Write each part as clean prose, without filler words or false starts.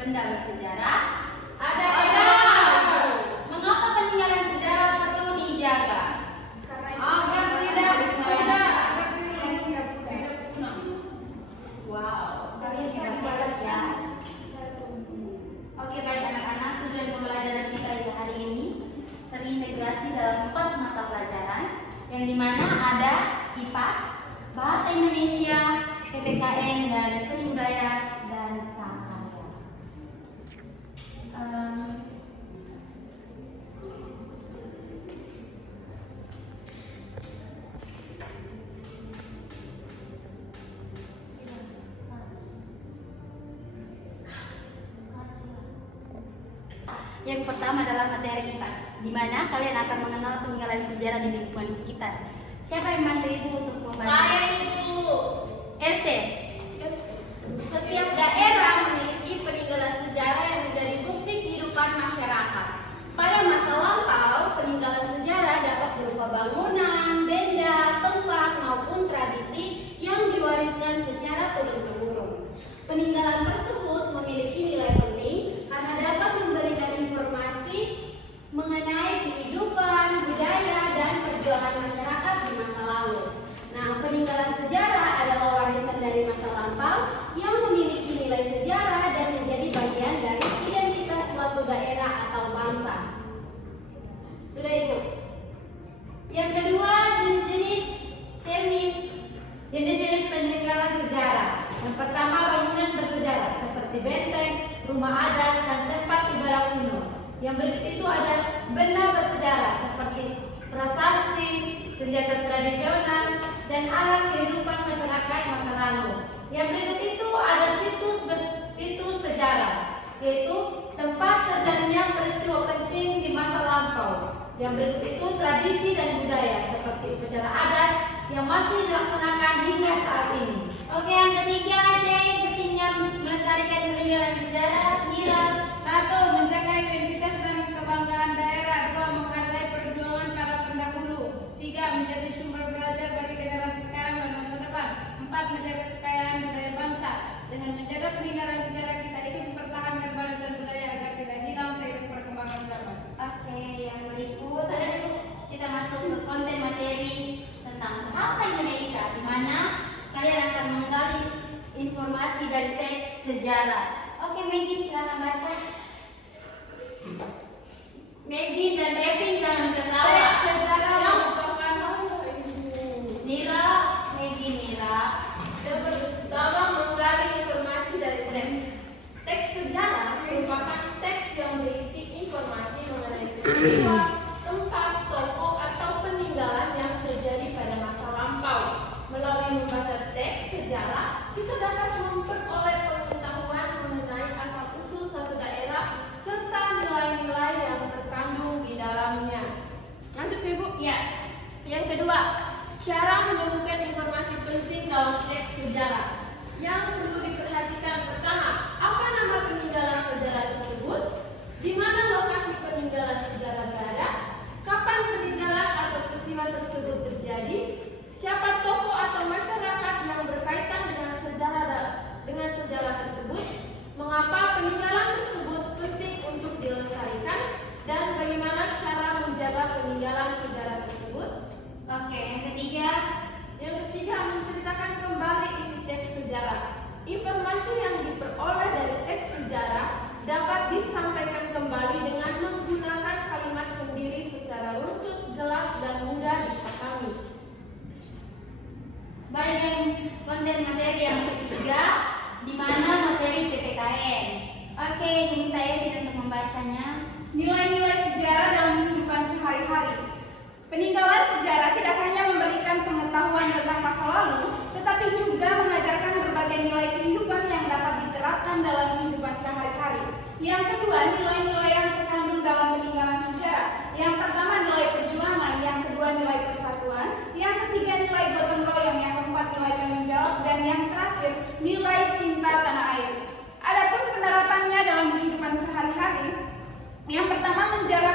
benda bersejarah? Ada. Mengapa peninggalan sejarah perlu dijaga? Agar tidak punah. Wow, kalian sangat bagus ya. Oke, baik anak-anak, tujuan pembelajaran kita di hari ini terintegrasi dalam 4 mata pelajaran, yang dimana ada IPAS, Bahasa Indonesia, PPKN, dan Seni Budaya dan Prakarya. Yang pertama adalah materi IPAS, di mana kalian akan mengenal peninggalan sejarah di lingkungan sekitar. Siapa yang bantu ibu untuk membaca? Saya Ibu. RC. Setiap daerah memiliki peninggalan sejarah yang menjadi bukti kehidupan masyarakat. Pada masa lampau, peninggalan sejarah dapat berupa bangunan, benda, tempat, maupun tradisi yang diwariskan secara turun-temurun. Peninggalan tersebut memiliki nilai penting karena dapat memberikan informasi mengenai kehidupan, budaya, dan perjuangan masyarakat di masa lalu. Nah, peninggalan sejarah adalah warisan dari masa lampau yang memiliki nilai sejarah dan menjadi bagian dari identitas suatu daerah atau bangsa. Sudah, Ibu? Yang kedua, jenis-jenis seni. Jenis-jenis peninggalan sejarah. Yang pertama, bangunan bersejarah seperti benteng, rumah adat, dan tempat ibadah kuno. Yang berikut itu ada benda bersejarah seperti prasasti, senjata tradisional, dan alat kehidupan masyarakat masa lalu. Yang berikut itu ada situs sejarah, yaitu tempat terjadinya peristiwa penting di masa lampau. Yang berikut itu tradisi dan budaya seperti upacara adat yang masih dilaksanakan hingga saat ini. Oke, yang ketiga, pentingnya melestarikan peninggalan sejarah. Nila. 1. Menjaga identitas dan kebanggaan daerah. 2. Menghargai perjuangan para pendahulu. 3. Menjadi sumber belajar bagi generasi sekarang dan masa depan. 4. Menjaga kekayaan budaya bangsa. Dengan menjaga peninggalan sejarah, kita ikut mempertahankan warisan budaya agar tidak hilang seiring perkembangan zaman. Oke, yang berikut kita masuk ke konten materi tentang bahasa Indonesia, di mana kalian akan menggali informasi dari teks sejarah. Oke, Maggie, silakan baca. Maggie dan Devin jangan ketawa. Teks sejarah merupakan Nira, Maggie, Nira. Yang pertama, menggali informasi dari teks. Teks sejarah merupakan teks yang berisi informasi mengenai peristiwa, tempat, tokoh, atau peninggalan yang terjadi pada masa lampau. Melalui membaca teks sejarah, kita dapat memperoleh pengetahuan mengenai asal-usul suatu daerah serta nilai-nilai yang terkandung di dalamnya. Lanjut, Ibu. Ya. Yang kedua, cara menemukan informasi penting dalam teks sejarah. Yang perlu diperhatikan pertama, apa nama peninggalan sejarah tersebut? Di mana lokasi peninggalan sejarah berada? Kapan peninggalan atau peristiwa tersebut terjadi? Siapa tokoh atau masyarakat yang berkaitan dengan sejarah tersebut? Mengapa peninggalan tersebut penting untuk dilestarikan? Dan bagaimana cara menjaga peninggalan sejarah tersebut? Oke, yang ketiga. Yang ketiga, menceritakan kembali isi teks sejarah. Informasi yang diperoleh dari teks sejarah dapat disampaikan kembali dengan menggunakan kalimat sendiri secara runtut, jelas, dan mudah dipahami. Baik, yang konten materi yang ketiga, di mana materi PPKN. Oke, diminta Evin untuk membacanya. Nilai-nilai sejarah dalam kehidupan sehari-hari. Peninggalan sejarah tidak hanya memberikan pengetahuan tentang masa lalu, tetapi juga mengajarkan berbagai nilai kehidupan yang dapat diterapkan dalam kehidupan sehari-hari. Yang kedua, nilai-nilai yang terkandung dalam peninggalan sejarah. Yang pertama, nilai perjuangan. Yang kedua, nilai persatuan. Yang ketiga, nilai gotong royong. Yang keempat, nilai tanggung jawab. Dan yang terakhir, nilai cinta tanah air. Adapun penerapannya dalam kehidupan sehari-hari, yang pertama, menjaga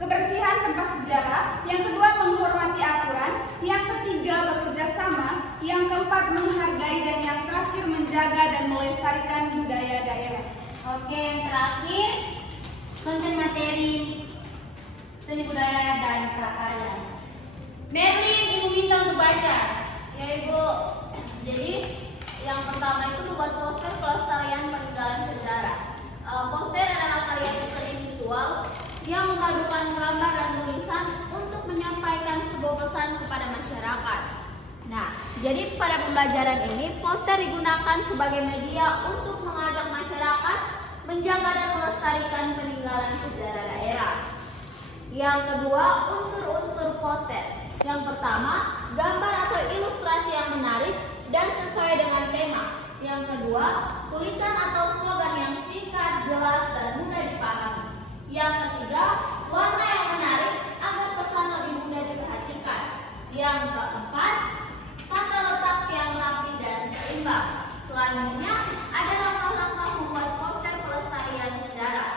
kebersihan tempat sejarah. Yang kedua, menghormati aturan. Yang ketiga, bekerja sama. Yang keempat, menghargai. Dan yang terakhir, menjaga dan melestarikan budaya daerah. Oke, yang terakhir konten materi seni budaya dan prakarya. Merlin, ibu minta untuk baca. Ya Ibu, jadi yang pertama itu membuat poster pelestarian peninggalan sejarah. Poster adalah karya seni visual yang memadukan gambar dan tulisan untuk menyampaikan sebuah pesan kepada masyarakat. Nah, jadi pada pembelajaran ini poster digunakan sebagai media untuk mengajak masyarakat menjaga dan melestarikan peninggalan sejarah daerah. Yang kedua, unsur-unsur poster. Yang pertama, gambar atau ilustrasi yang menarik dan sesuai dengan tema. Yang kedua, tulisan atau slogan yang singkat, jelas, dan mudah dipahami. Yang ketiga, warna yang menarik agar pesan lebih mudah diperhatikan. Yang keempat, tata letak yang rapi dan seimbang. Selanjutnya, ada langkah-langkah membuat poster pelestarian sejarah.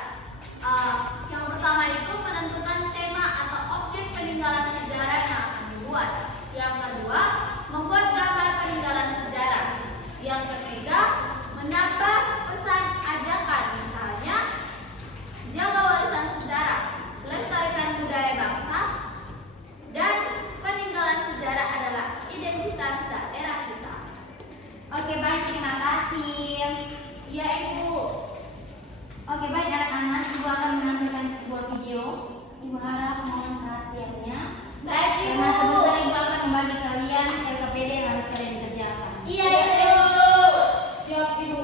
Yang pertama itu menentukan tema atau objek peninggalan sejarah yang akan dibuat. Yang kedua, membuat gambar peninggalan sejarah. Yang ketiga, menambah pesan ajakan, misalnya jaga warisan sejarah, lestarikan budaya bangsa, dan peninggalan sejarah adalah identitas daerah kita. Oke, baik, terima kasih. Ya Ibu. Oke, baik anak-anak, Ibu akan menampilkan sebuah video. Ibu harap mohon perhatiannya. Baik Ibu. Karena sebentar Ibu akan membagi kalian LKPD yang harus kalian kerjakan. Iya Ibu. Siap Ibu.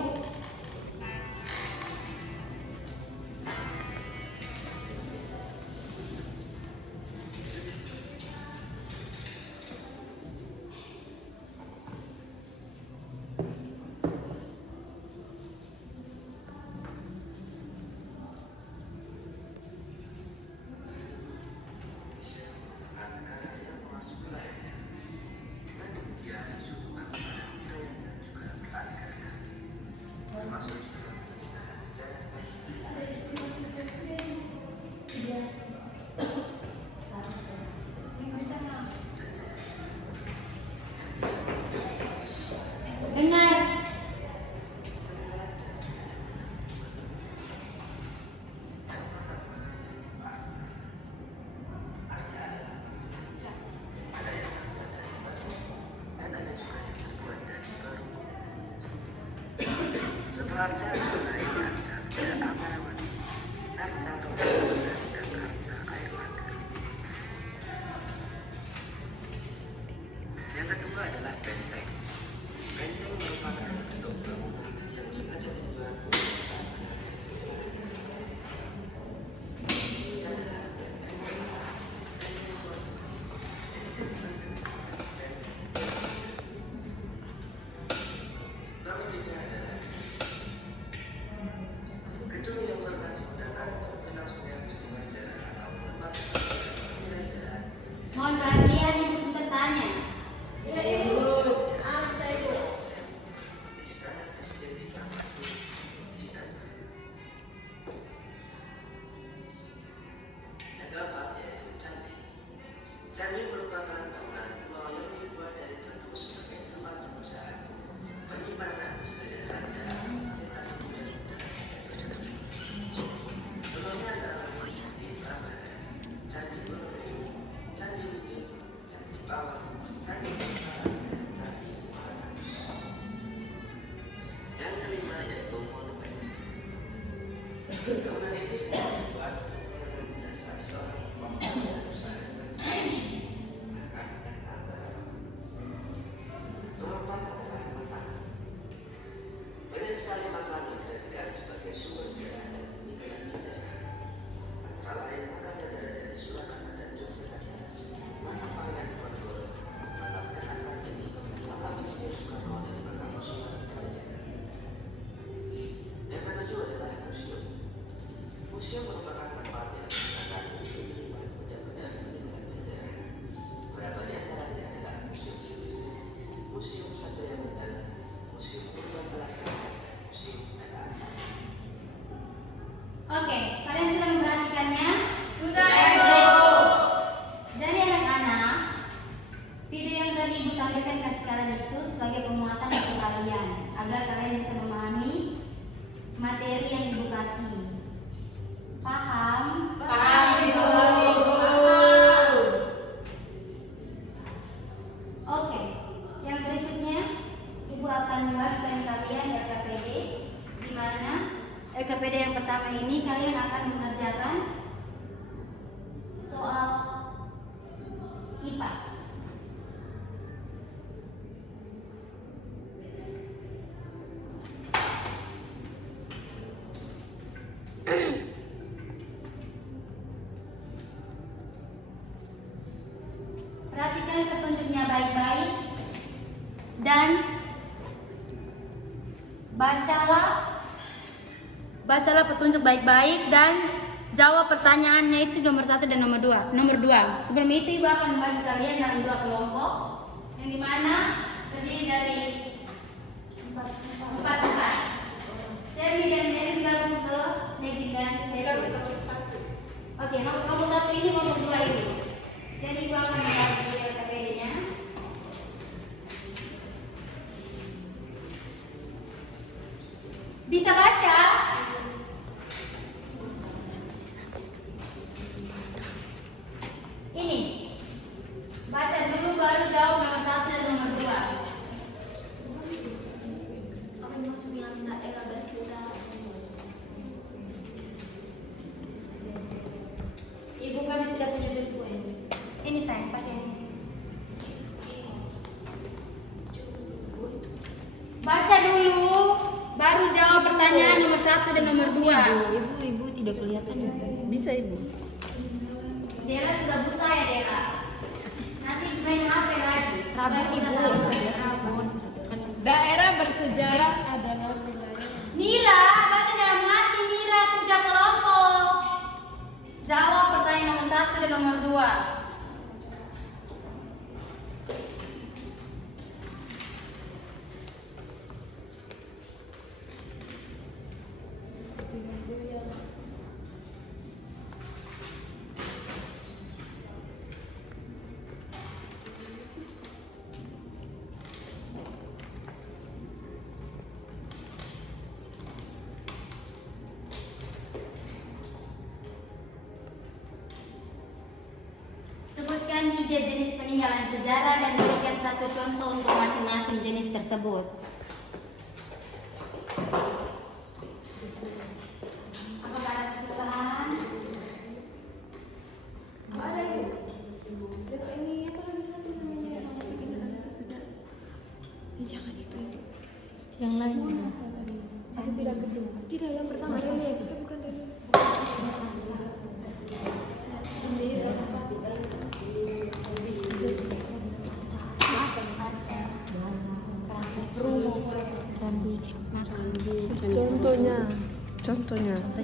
Dengar. Setelah arca naik arca tidak amarawan, arca kemudian dan arca air mata. Yang kedua adalah benteng. Benteng merupakan bentuk bangunan yang sengaja dibuat untuk gedung yang pernah digunakan untuk berlangsungnya peristiwa sejarah atau tempat pembelajaran. Mohon perhatian, Ibu sempat tanya. Ya Ibu. Amin saya Ibu. Istana Presiden Diplomasi Istana. Yang keempat yaitu candi. Candi merupakan bangunan kuno yang dibuat dari batu sebagai tempat puja, penyimpanan sebagai raja, cinta dan budaya. Contohnya adalah Candi Prambanan, Candi Borobudur, Candi Bukit, Candi Pawang, Candi Bangsawan, dan Candi Matakus. Yang kelima yaitu monumen. Bangunan ini sengaja dibuat untuk mengenang jasa seorang pemuda dan usaha bangsa, bahkan dan tambah. Nomor 4 adalah makanan. Banyak sekali makanan yang dijadikan sebagai sumber sejarah dan peninggalan sejarah. Antara lain makam raja-raja di Surakarta dan Yogyakarta, makam Pangeran Diponegoro, makam Kartini, makam Presiden Soekarno, dan makam Sunan Kalijaga. Yang ketujuh adalah museum. Museum merupakan tempat yang digunakan untuk menyimpan benda-benda peninggalan sejarah. Beberapa di antaranya adalah Museum Sriwijaya, Museum Satya Mandala, Museum Purba Kalasana, dan Museum Adat. Oke, kalian sudah memperhatikannya? Sudah Baik. Ibu. Jadi anak-anak, video yang tadi Ibu tampilkan ke sekarang itu sebagai penguatan untuk kalian agar kalian bisa memahami materi yang kalian akan mengerjakan soal IPAS. Perhatikan petunjuknya baik-baik dan bacalah petunjuk baik-baik dan jawab pertanyaannya itu nomor 1 dan nomor 2. Sebelum itu Ibu akan membagi kalian dalam 2 kelompok yang dimana terdiri dari 4 tempat. Sermi dan Merin gabung ke Megin dan Heri. Oke, nomor 1 ini, nomor 2 ini. Jadi Ibu akan membagi LKPD-nya. Bisa baca? Ini. Baca dulu baru jawab nomor 1 dan nomor 2. Ibu kami tidak punya buku ini. Ini saya pakai ini. Baca dulu, baru jawab pertanyaan nomor 1 dan nomor 2. Ibu tidak kelihatan ya? Bisa Ibu. Dela sudah buta ya Dela. Nanti main HP lagi. Rabun Ibu. Daerah bersejarah adalah wilayah. Nira, baca dalam hati Nira, kerja kelompok. Jawab pertanyaan nomor 1 dan nomor 2. Sebutkan 3 jenis peninggalan sejarah dan berikan 1 contoh untuk masing-masing jenis tersebut. Apakah ada kesusahan? Ada Ibu. Ini apa lagi satu namanya? Jangan itu Ibu. Yang lain. Aku tidak gedung. Tidak, yang pertama relief, bukan relief.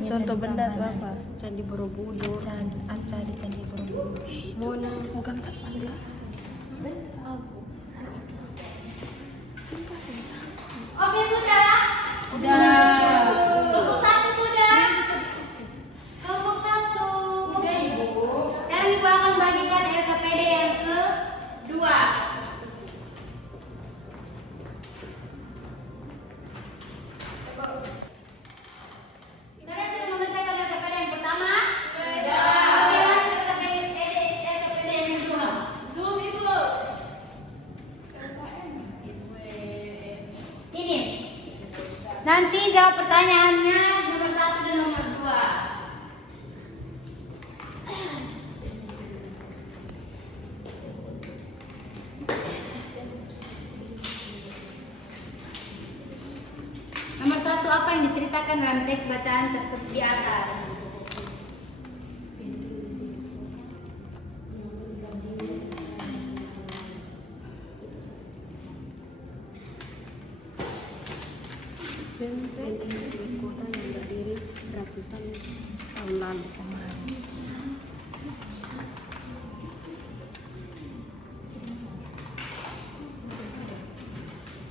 Contoh benda itu apa? Candi Borobudur, Candi Borobudur. Monas. Bukan kan benda. Oke, sudah. Udah. Kelompok 1 sudah. Kelompok 1. Udah Ibu. Sekarang Ibu akan bagikan LKPD yang kedua. Kalian sudah mengerjakan LKPD yang pertama? Sudah. Oke, lanjut LKPD yang kedua. Zoom Ibu. Ini. Nanti jawab pertanyaannya nomor 1 dan nomor 2. Nomor 1, apa yang diceritakan dalam teks bacaan tersebut di atas? Benteng ini sebuah kota yang berdiri ratusan tahun lalu.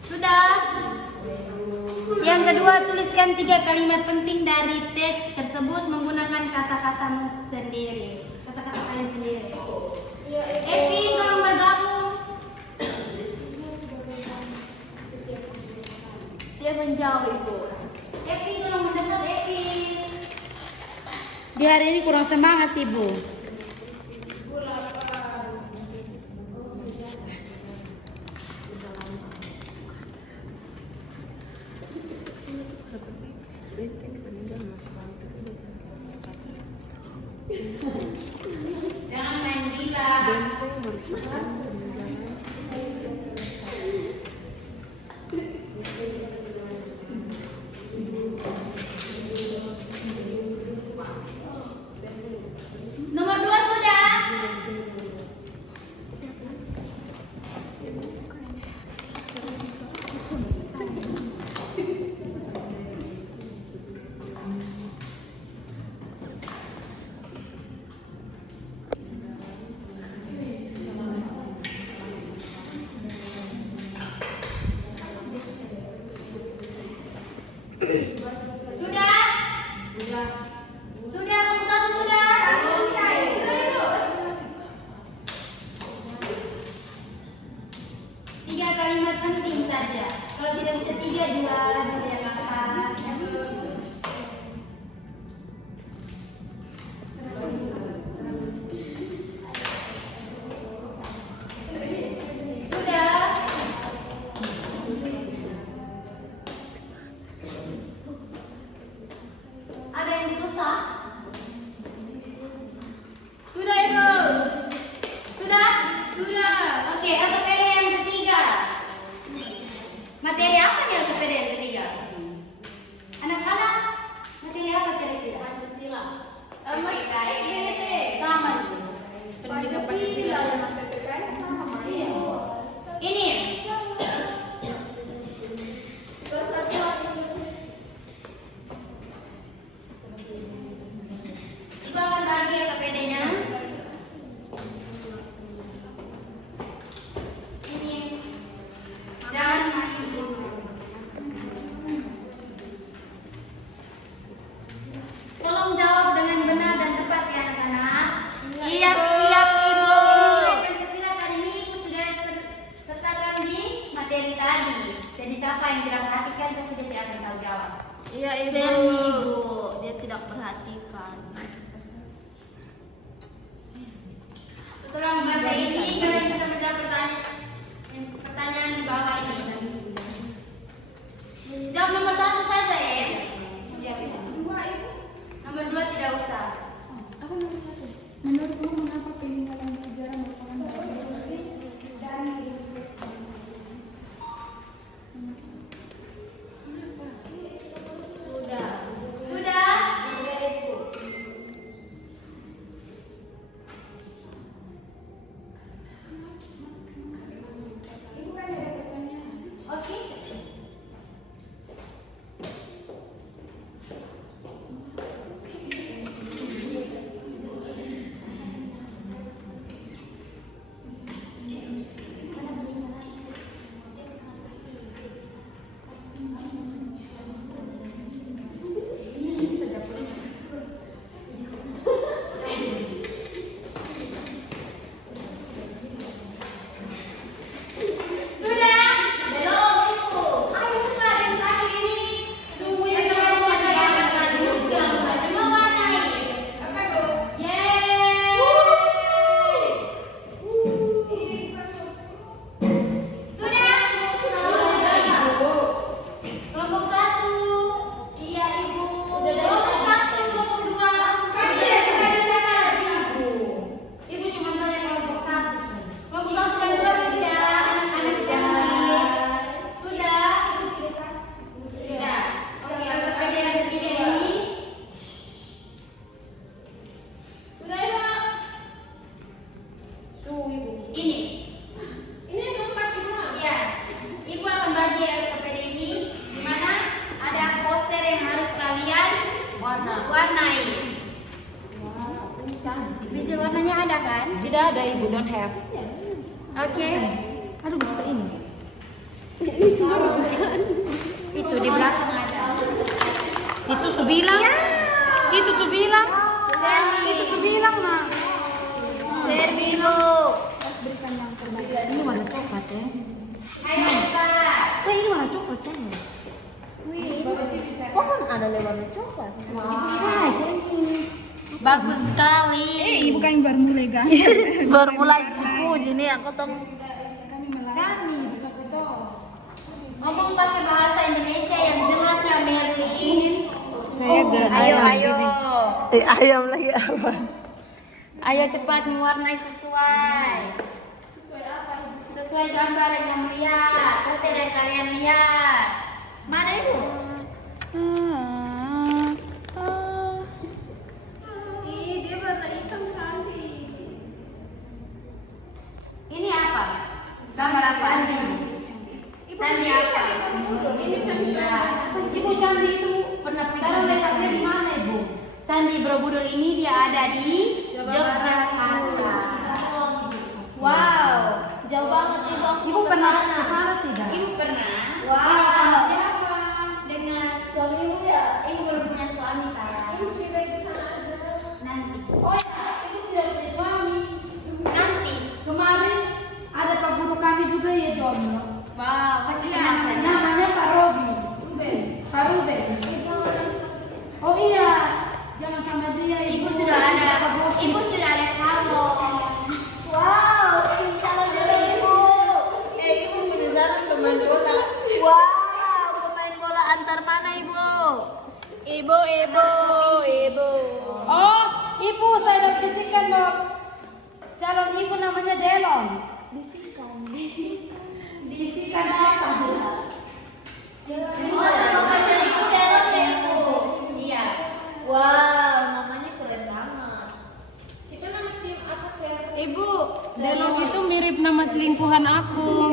Sudah? Yang kedua, tuliskan 3 kalimat penting dari teks tersebut menggunakan kata-katamu sendiri. Kata-kata kalian sendiri. Evi, tolong bergabung. Dia menjauh Ibu. Evi, tolong mendekat Evi. Di hari ini kurang semangat Ibu. Seperti benteng peninggalan masa lalu itu. Jangan main gila. Benteng bersihkan jalan. Nomor 2 sudah. Sudah? Sudah, nomor 1 sudah? Tiga kalimat penting saja. Kalau tidak bisa 3, 2 tidak apa-apa. Sudah? Ada yang susah? Sudah Ibu? Sudah? Sudah. Oke, LKPD yang ketiga. Materi apa nih LKPD yang ketiga? Anak-anak, materi apa kira-kira? Pancasila. SBT. Sama. Pendidikan Pancasila. Ini. Ibu akan bagi LKPD-nya. Ini. Jangan main dulu. Tolong jawab dengan benar dan tepat ya anak-anak. Iya, siap, Ibu. Pancasila kali ini Ibu sudah sertakan di materi tadi. Jadi siapa yang tidak perhatikan pasti dia tidak akan tahu jawab. Iya, Ibu. Dia tidak perhatikan. Setelah membaca ini kalian bisa menjawab pertanyaan di bawah ini. Jawab nomor 1 saja ya. Nomor 2 tidak usah. Apa nomor 1? Menurutmu mengapa peninggalan sejarah merupakan bagian dari Indonesia? Sudah. Sudah? Sudah, Ibu. Ibu kan ada pertanyaan. Oke. Sudah? Belum, Ibu. Ayo cepat yang terakhir ini. Tunggu yang kedua saya akan mewarnai. Apa Bu? Yeay. Sudah? Sudah, Ibu. Kelompok 1. Iya, Ibu. Kelompok 1, kelompok 2. Ibu. Ibu cuma tanya kelompok 1. Kelompok 1 dan 2 sudah. Anak-anak cantik. Sudah? Sudah. Oke, LKPD yang ketiga ini. Sudah Ibu. Ibu. Ini. Ini keempat Ibu. Ya, Ibu akan bagi LKPD ini di mana ada poster yang harus kalian warnai. Bisa warnanya ada kan? Tidak ada, Ibu. Don't have. Oke. Aduh, suka ini. Itu di belakang ada. Itu Subilang. Itu Subilang. Itu Subilang, Mak. Serbi, Ibu. Ini warna coklat ya. Ayo cepat. Kok ini warna coklat kan? Kok kan ada warna coklat? Bagus sekali. Ibu kan baru mulai kan? Baru mulai cipu sini aku tuh. Kami melarang. Ngomong pakai bahasa Indonesia yang jelas ya, Merlin. saya Ayo, ayo. Ayam lagi apa? Ayo cepat mewarnai sesuai. Sesuai apa? Sesuai gambar yang kamu lihat. Sesuai yang kalian lihat. Mana Ibu? Ih, dia warna hitam cantik. Ini apa? Gambar apa? Candi apa? Ini cantik. Ibu candi itu pernah sekarang letaknya di mana Ibu? Candi Borobudur ini dia ada di Yogyakarta. Wow, jauh banget Ibu. Ibu pernah ke sana tidak? Ibu pernah. Wow. Sama siapa? Dengan suamimu ya? Ibu belum punya suami sayang. Ibu cerita ke sana aja. Nanti. Oh ya, ibu tidak punya suami. Nanti. Kemarin ada pak guru kami juga ya jomblo. Wow, kasih kenal saja. Namanya Pak Robi. Pak Ruben. Oh iya, jangan sama dia. Ibu sudah ada. Ibu sudah ada calon. Wow, ini calon dari Ibu. Ibu punya saran pemain bola. Wow, pemain bola antar mana Ibu? Ibu. Oh, ibu saya udah bisikan bahwa calon ibu namanya Delon. Bisikan apa? Oh, nama pacar Ibu Delon ya Ibu? Iya. Wow, namanya keren banget. Kita nama tim apa sih? Ibu, Delon itu mirip nama selingkuhan aku.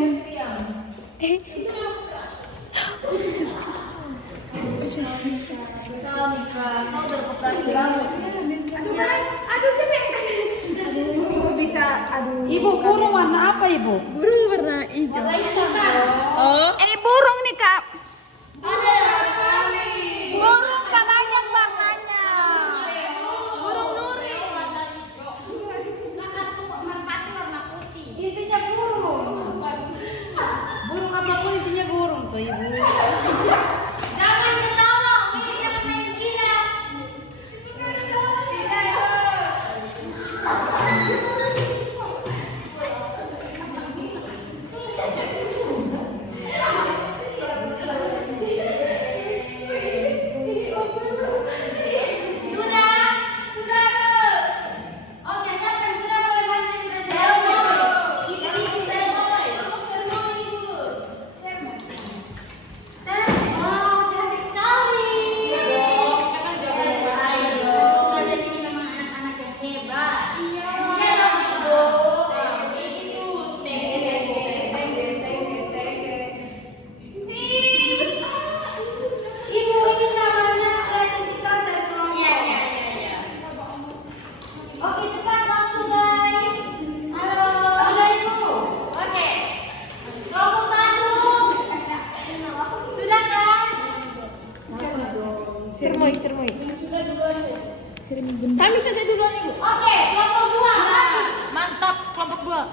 Kau berkoperasi banget. Aduh, siapa yang kasih? Aduh, bisa. Aduh. Ibu burung warna apa ibu? Burung warna hijau. Oh. Burung nih kak. Burung kak banyak warnanya. Burung nuri warna hijau. Merpati warna putih. Intinya burung. Burung apapun intinya burung tuh ibu. Jangan ketawa, ini jangan main gila. Oke, siapa yang sudah boleh bantuin presiden? Oh, cantik sekali. Kalian ini memang anak-anak yang hebat. Iya. Ibu ini namanya kelihatan kita dari ruang. Iya. Oke, cepat waktu guys. Halo. Halo ibu. Oke. Kelompok 1. Sudah kan? Sermoi. Kami saja duluan Ibu. Oke, kelompok 2. Mantap, kelompok 2.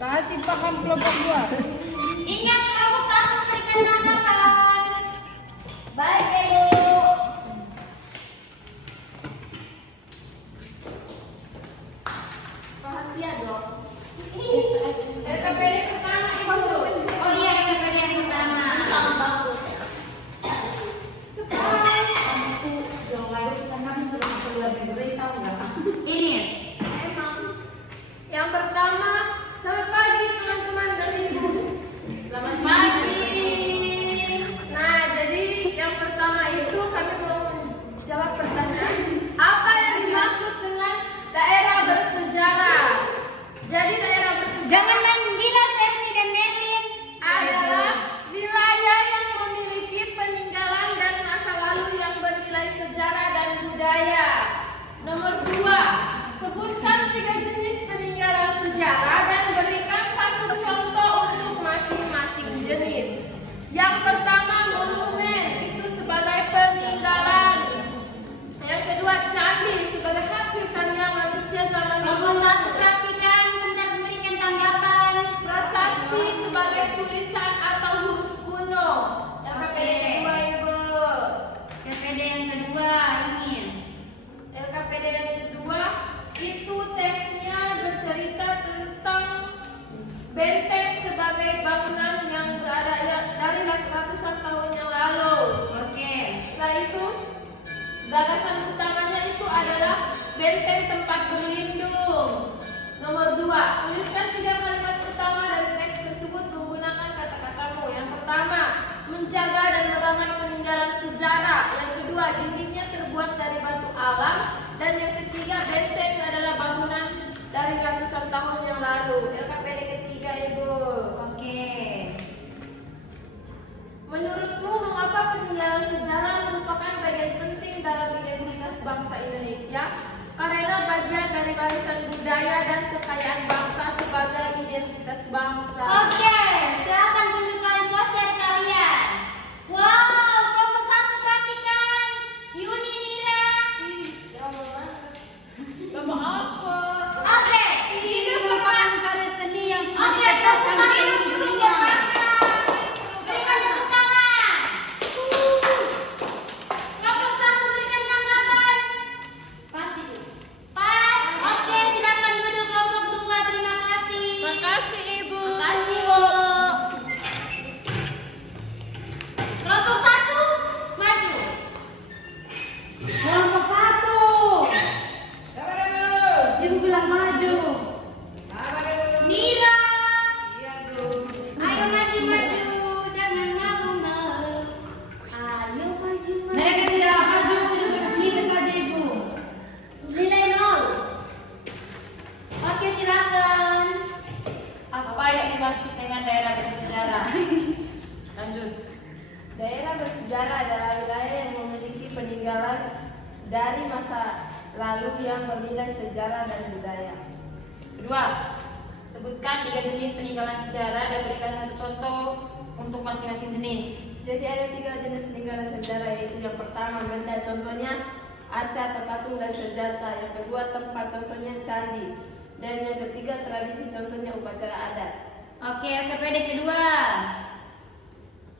Kasih paham kelompok 2. Ingat kelompok 1 memberikan tanggapan. Baik Ibu. Rahasia dong. LKPD pertama Ibu. Oh iya, kita pada yang pertama. Sangat bagus. Ini. Emang. Yang pertama, selamat pagi teman-teman dari Ibu. Selamat pagi. Nah, jadi yang pertama itu kami mau jawab pertanyaan apa yang dimaksud dengan daerah bersejarah. Jadi daerah bersejarah Jangan main gila Sermi dan Merlin. adalah wilayah yang memiliki peninggalan dan masa lalu yang bernilai sejarah dan budaya. Nomor 2, sebutkan 3 jenis peninggalan sejarah dan berikan 1 contoh untuk masing-masing jenis. Yang pertama monumen, itu sebagai peninggalan. Yang kedua candi sebagai hasil karya manusia zaman Kelompok dulu. 1 perhatikan sebentar memberikan tanggapan. Prasasti sebagai tulisan atau huruf kuno. LKPD kedua Ibu. KPD yang kedua ini. LKPD yang kedua itu teksnya benteng tempat berlindung. Nomor 2, tuliskan 3 kalimat utama dari teks tersebut menggunakan kata-katamu. Yang pertama, menjaga dan merawat peninggalan sejarah. Yang kedua, dindingnya terbuat dari batu alam. Dan yang ketiga, benteng adalah bangunan dari ratusan tahun yang lalu. LKPD ketiga, Ibu. Oke. Menurutmu, mengapa peninggalan sejarah merupakan bagian penting dalam identitas bangsa Indonesia? Karena bagian dari warisan budaya dan kekayaan bangsa sebagai identitas bangsa. Oke, silakan tunjukkan poster kalian. Wow, kelompok 1 perhatikan. Yuni Nira. Kelompok apa? Oke, ini merupakan karya seni yang sudah diciptakan di seluruh dunia. Berikan tepuk tangan. Kelompok 1 berikan tanggapan. Pas Ibu. Pas. Oke, silakan duduk kelompok 2. Terima kasih. Makasih Ibu. Makasih, Bu. Kelompok 1 maju. Kelompok 1. Ibu bilang maju. Nira. Ayo maju-maju, jangan malu-malu. Ayo maju-maju. Mereka tidak maju, duduk sendiri saja Ibu. Nilai 0. Oke, silakan. Apa yang dimaksud dengan daerah bersejarah? Lanjut. Daerah bersejarah adalah wilayah yang memiliki peninggalan dari masa lalu yang bernilai sejarah dan budaya. Kedua, sebutkan 3 jenis peninggalan sejarah dan berikan 1 contoh untuk masing-masing jenis. Jadi ada 3 jenis peninggalan sejarah, yaitu yang pertama benda, contohnya arca atau patung dan senjata. Yang kedua tempat, contohnya candi. Dan yang ketiga tradisi, contohnya upacara adat. Oke, LKPD kedua.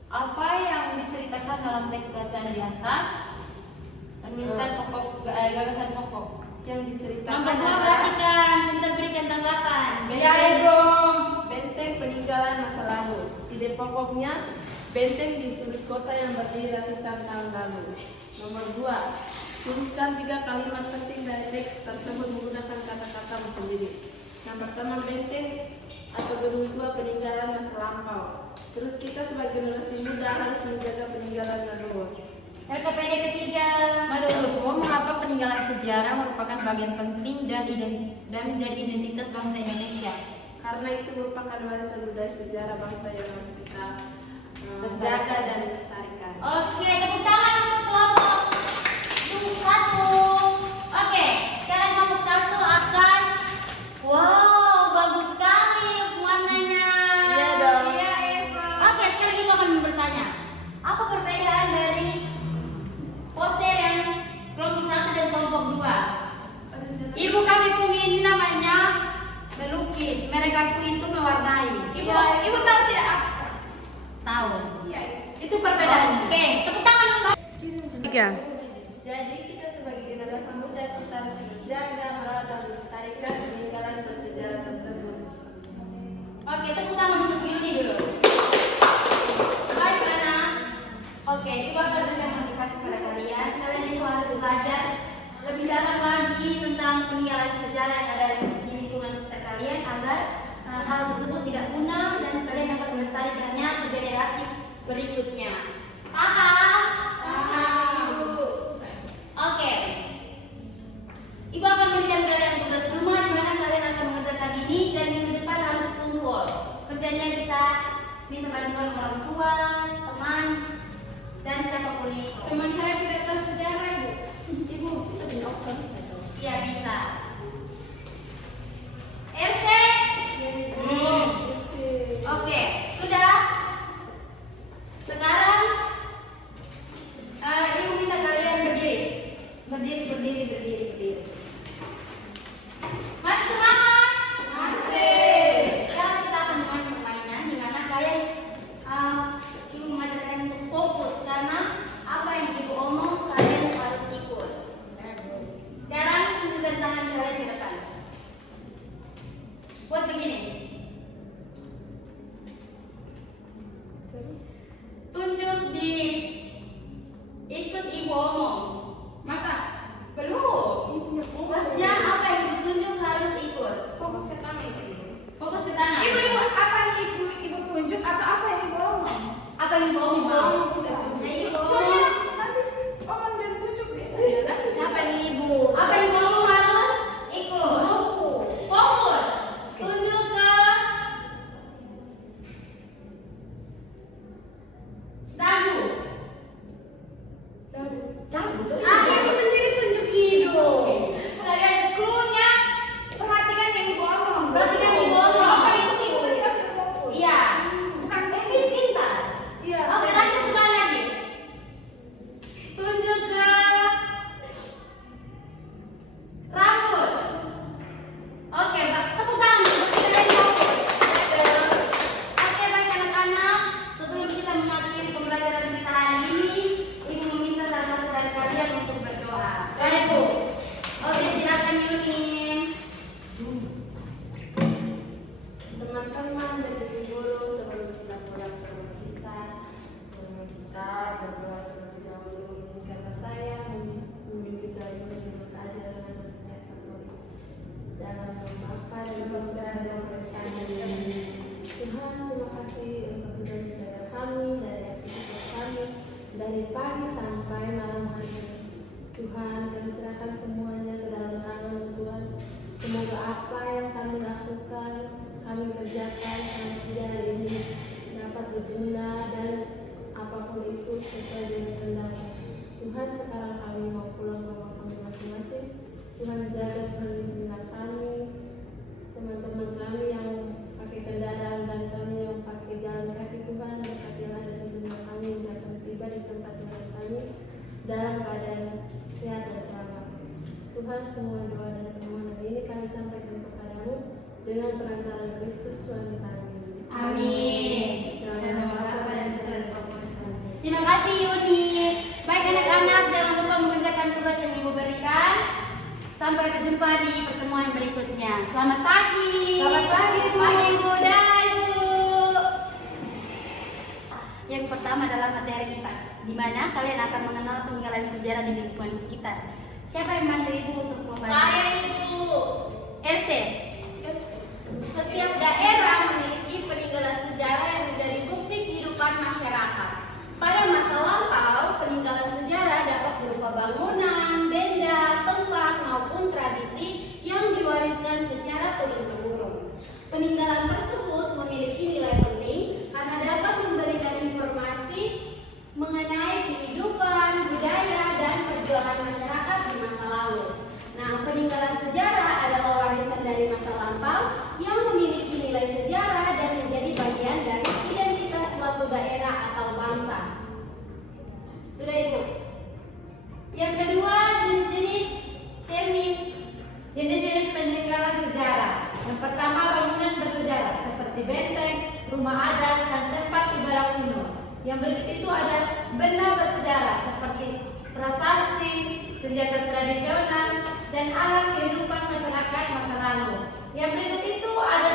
Apa yang diceritakan dalam teks bacaan di atas? Tuliskan gagasan pokok. Yang diceritakan Nomor 2 adalah perhatikan, sebentar berikan tanggapan. benteng peninggalan masa lalu. Ide pokoknya, benteng di sudut kota yang berdiri ratusan tahun lalu. Nomor 2, tuliskan 3 kalimat penting dari teks tersebut menggunakan kata-katamu sendiri. Yang pertama, benteng atau gedung tua peninggalan masa lampau. Terus kita sebagai generasi muda harus menjaga peninggalan leluhur. LKPD ketiga. Menurutmu, mengapa peninggalan sejarah merupakan bagian penting dan menjadi identitas bangsa Indonesia? Karena itu merupakan warisan budaya sejarah bangsa yang harus kita Lestarikan. jaga dan lestarikan. Oke, tepuk tangan untuk kelompok 1. Oke, sekarang kelompok 1 akan. Wow, bagus sekali warnanya. Iya dong. Iya, Eva. Oke, sekarang ibu akan bertanya, apa perbedaan dari poster yang kelompok 1 dan kelompok 2? Ibu kami pun ini namanya melukis, mereka pun itu mewarnai. Ibu tahu tidak abstrak? Tahu. Iya. Itu perbedaan. Oke, tepuk tangan untuk. 3. Jadi kita sebagai generasi muda kita harus menjaga, merawat dan melestarikan peninggalan bersejarah tersebut. Oke, tepuk tangan untuk Yuni dulu. Baik, Rana. Oke, itu akan memberikan motivasi pada kalian. Kalian itu harus belajar lebih dalam lagi tentang peninggalan sejarah yang ada di lingkungan sekitar kalian agar hal tersebut tidak punah dan kalian dapat melestarikannya ke generasi berikutnya. Paham? Paham. Oke. Ibu akan memberikan kalian tugas rumah di mana kalian akan mengerjakan ini dan minggu depan harus kumpul. Kerjanya bisa minta bantuan orang tua, teman, dan siapapun itu. Teman saya tidak tahu sejarah, Bu. Ibu, kita punya opsi bisa dong. Iya bisa. RC? Oke, sudah. Sekarang ibu minta kalian berdiri. Berdiri. Masih semangat? Masih. Sekarang kita akan main permainan di mana kalian ibu mengajarkan untuk fokus karena apa yang ibu omong kalian harus Apa yang bohong? Soalnya nanti sih Oman dan Tujuk beda. Siapa nih Ibu? Apa yang bohong harus ikut. Buku. Fokus. Tunjuk ke dagu. Dagu tuh. Ibu sendiri tunjuk hidung. Kalian Cluenya perhatikan yang di bawah. Perhatikan di bawah. Apa itu Ibu tidak fokus? Iya. Bukan pintar. Iya. Oke, lanjut kembali lagi. Tunjuk ke rambut. Oke, tepuk tangan untuk kita dari rambut. Oke, baik anak-anak. Sebelum kita mengakhiri pembelajaran kita hari ini, Ibu meminta salah satu dari kalian untuk berdoa. Saya Bu. Oke, silakan Yunin. Teman-teman dan ibu guru, sebelum kita pulang ke rumah kita berdoa terlebih dahulu karena saya memimpin dari menurut ajaran dan nasihat Katolik dalam nama Bapa dan Putra dan Roh Kudus. Tuhan, terima kasih Engkau sudah menjaga kami dari aktivitas kami dari pagi sampai malam hari. Tuhan, kami serahkan semuanya ke dalam tangan Tuhan. Semoga apa yang kami lakukan, kami kerjakan sampai hari ini dapat berguna dan apapun itu sesuai dengan kehendak Tuhan. Sekarang kami mau pulang ke rumah kami masing-masing. Tuhan jaga perlindungan kami, teman-teman kami yang pakai kendaraan dan kami yang pakai jalan kaki. Tuhan berkatilah dan lindungi kami hingga kami tiba di tempat tinggal kami dalam keadaan sehat dan selamat. Tuhan, semua doa dan permohonan ini kami sampaikan kepadamu dengan perantaraan Kristus Tuhan kami. Amin. Dalam nama Bapa dan Putra dan Roh Kudus. Terima kasih Yuni. Baik anak-anak, jangan lupa mengerjakan tugas yang Ibu berikan. Sampai berjumpa di pertemuan berikutnya. Selamat pagi. Selamat pagi, Bu. Pagi Bu dan Ibu. Yang pertama adalah materi IPAS, di mana kalian akan mengenal peninggalan sejarah di lingkungan sekitar. Siapa yang bantu Ibu untuk membantu? Saya Ibu. RC. Setiap daerah memiliki peninggalan sejarah yang menjadi bukti kehidupan masyarakat. Pada masa lampau, peninggalan sejarah dapat berupa bangunan, benda, tempat, maupun tradisi yang diwariskan secara turun-temurun. Peninggalan tersebut memiliki nilai penting karena dapat memberikan informasi mengenai kehidupan, budaya, dan perjuangan masyarakat di masa lalu. Nah, peninggalan sejarah adalah warisan dari masa lampau yang memiliki nilai sejarah dan menjadi bagian dari identitas suatu daerah atau bangsa. Sudah Ibu? Yang kedua, jenis-jenis semi. Jenis-jenis peninggalan sejarah. Yang pertama, bangunan bersejarah seperti benteng, rumah adat, dan tempat ibadah kuno. Yang berikut itu ada benda bersejarah seperti prasasti, senjata tradisional, dan alat kehidupan masyarakat masa lalu. Yang berikut itu ada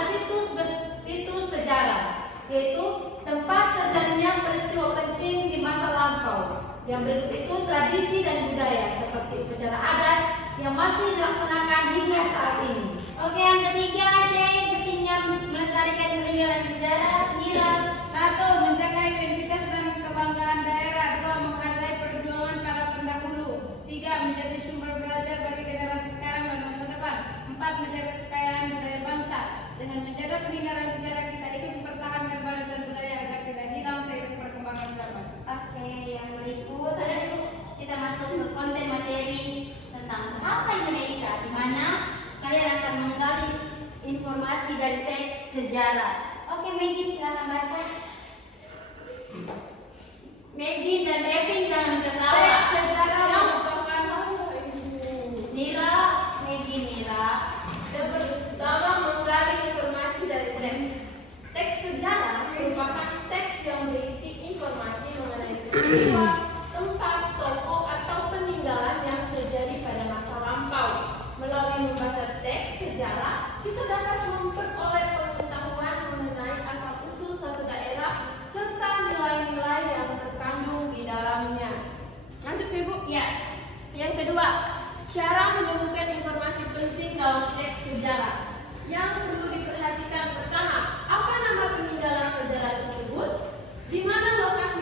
situs sejarah, yaitu tempat terjadinya peristiwa penting di masa lampau. Yang berikut itu tradisi dan budaya seperti upacara adat yang masih dilaksanakan hingga saat ini. Oke, yang ketiga, pentingnya melestarikan peninggalan sejarah. Nira. 1. Menjaga identitas dan kebanggaan daerah. 2. Menghargai perjuangan para pendahulu. 3. Menjadi sumber belajar bagi generasi sekarang dan masa depan. 4. Menjaga kekayaan budaya bangsa. Dengan menjaga peninggalan sejarah, kita ikut mempertahankan warisan budaya agar tidak hilang seiring perkembangan zaman. Oke, yang berikut kita masuk ke konten materi tentang bahasa Indonesia, di mana kalian akan menggali informasi dari teks sejarah. Oke, Maggie, silakan baca. Maggie dan Devin jangan ketawa. Teks sejarah merupakan Nira, Maggie, Nira. Yang pertama, menggali informasi dari teks. Teks sejarah merupakan teks yang berisi informasi mengenai peristiwa, tempat, tokoh, atau peninggalan yang terjadi pada masa lampau. Melalui membaca teks sejarah, kita dapat memperoleh pengetahuan mengenai asal-usul suatu daerah serta nilai-nilai yang terkandung di dalamnya. Lanjut Ibu. Ya, Yang kedua, cara menemukan informasi penting dalam teks sejarah. Yang perlu diperhatikan pertama, apa nama peninggalan sejarah tersebut? Di mana lokasi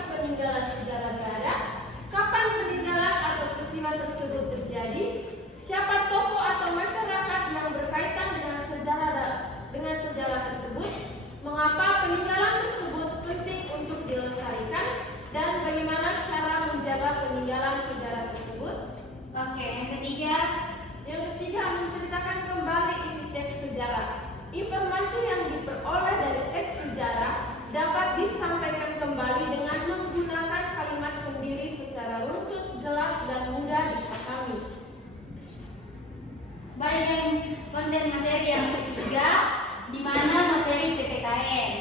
Baik, yang konten materi yang ketiga, di mana materi PPKN.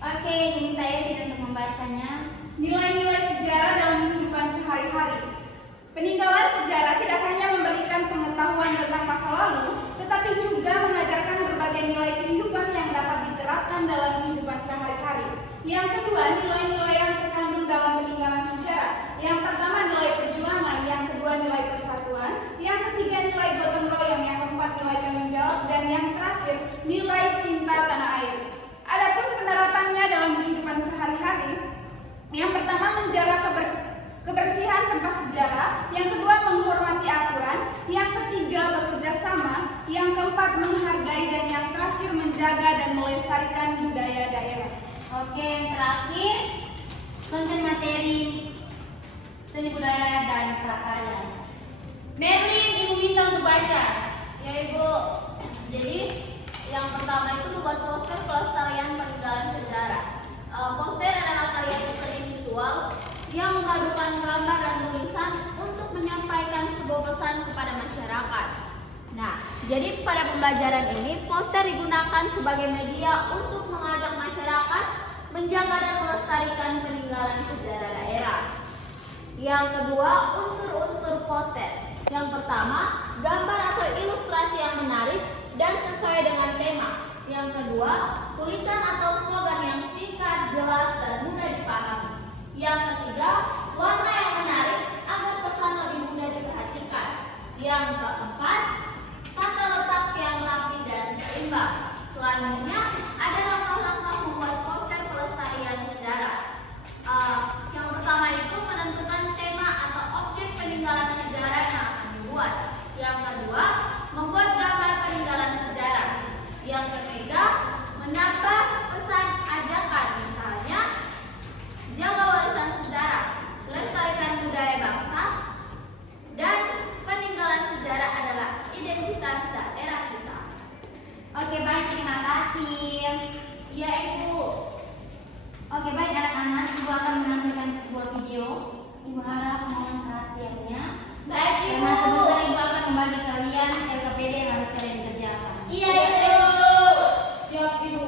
Oke, minta Evin untuk membacanya. Nilai-nilai sejarah dalam kehidupan sehari-hari. Peninggalan sejarah tidak hanya memberikan pengetahuan tentang masa lalu, tetapi juga mengajarkan berbagai nilai kehidupan yang dapat diterapkan dalam kehidupan sehari-hari. Yang kedua, nilai-nilai yang terkandung dalam peninggalan sejarah. Yang pertama, nilai perjuangan. Yang kedua, nilai persatuan. Yang ketiga, nilai gotong royong. Yang keempat, nilai tanggung jawab. Dan yang terakhir, nilai cinta tanah air. Adapun penerapannya dalam kehidupan sehari-hari, yang pertama, menjaga kebersihan tempat sejarah. Yang kedua, menghormati aturan. Yang ketiga, bekerja sama. Yang keempat, menghargai. Dan yang terakhir, menjaga dan melestarikan budaya daerah. Oke, yang terakhir, konten materi seni budaya dan prakarya. Merlin, Ibu minta untuk baca. Ya Ibu, jadi yang pertama itu membuat poster pelestarian peninggalan sejarah. Poster adalah karya seni visual yang memadukan gambar dan tulisan untuk menyampaikan sebuah pesan kepada masyarakat. Nah, jadi pada pembelajaran ini poster digunakan sebagai media untuk mengajak masyarakat menjaga dan melestarikan peninggalan sejarah daerah. Yang kedua, unsur-unsur poster. Yang pertama, gambar atau ilustrasi yang menarik dan sesuai dengan tema. Yang kedua, tulisan atau slogan yang singkat, jelas, dan mudah dipahami. Yang ketiga, warna yang menarik agar pesan lebih mudah diperhatikan. Yang keempat, tata letak yang rapi dan seimbang. Selanjutnya, ada langkah-langkah membuat poster pelestarian sejarah. Yang pertama itu menentukan tema atau objek peninggalan sejarah yang akan dibuat. Yang kedua, membuat gambar peninggalan sejarah. Yang ketiga, menambah pesan ajakan, misalnya jaga warisan sejarah, lestarikan budaya bangsa, dan peninggalan sejarah adalah identitas daerah kita. Oke, baik, terima kasih. Iya Ibu. Oke, baik anak-anak, Ibu akan menampilkan sebuah video. Ibu harap mohon perhatiannya. Baik Ibu. Karena sebentar Ibu akan membagi kalian LKPD yang harus kalian kerjakan. Iya Ibu. Siap, Ibu.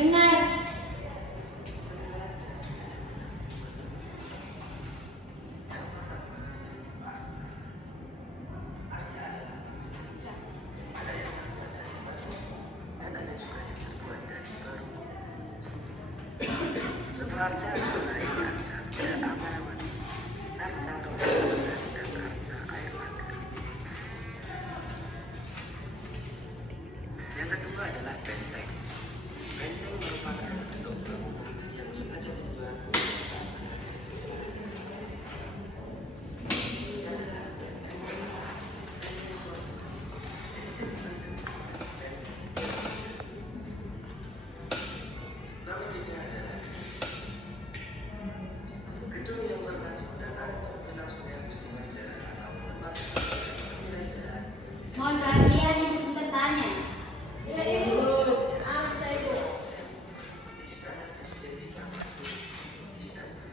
Dengar. Setelah arca mulai arca Amarawati, arca Kelautan dan arca air mangga. Yang kedua adalah benteng. Benteng merupakan bentuk bangunan yang sengaja dibuat gedung yang pernah digunakan untuk berlangsungnya peristiwa sejarah atau tempat nilai sejarah. Mohon perhatian, Ibu sempat tanya. Iya Ibu. Amin saya Ibu. Istana Presiden di Farmasi, Istana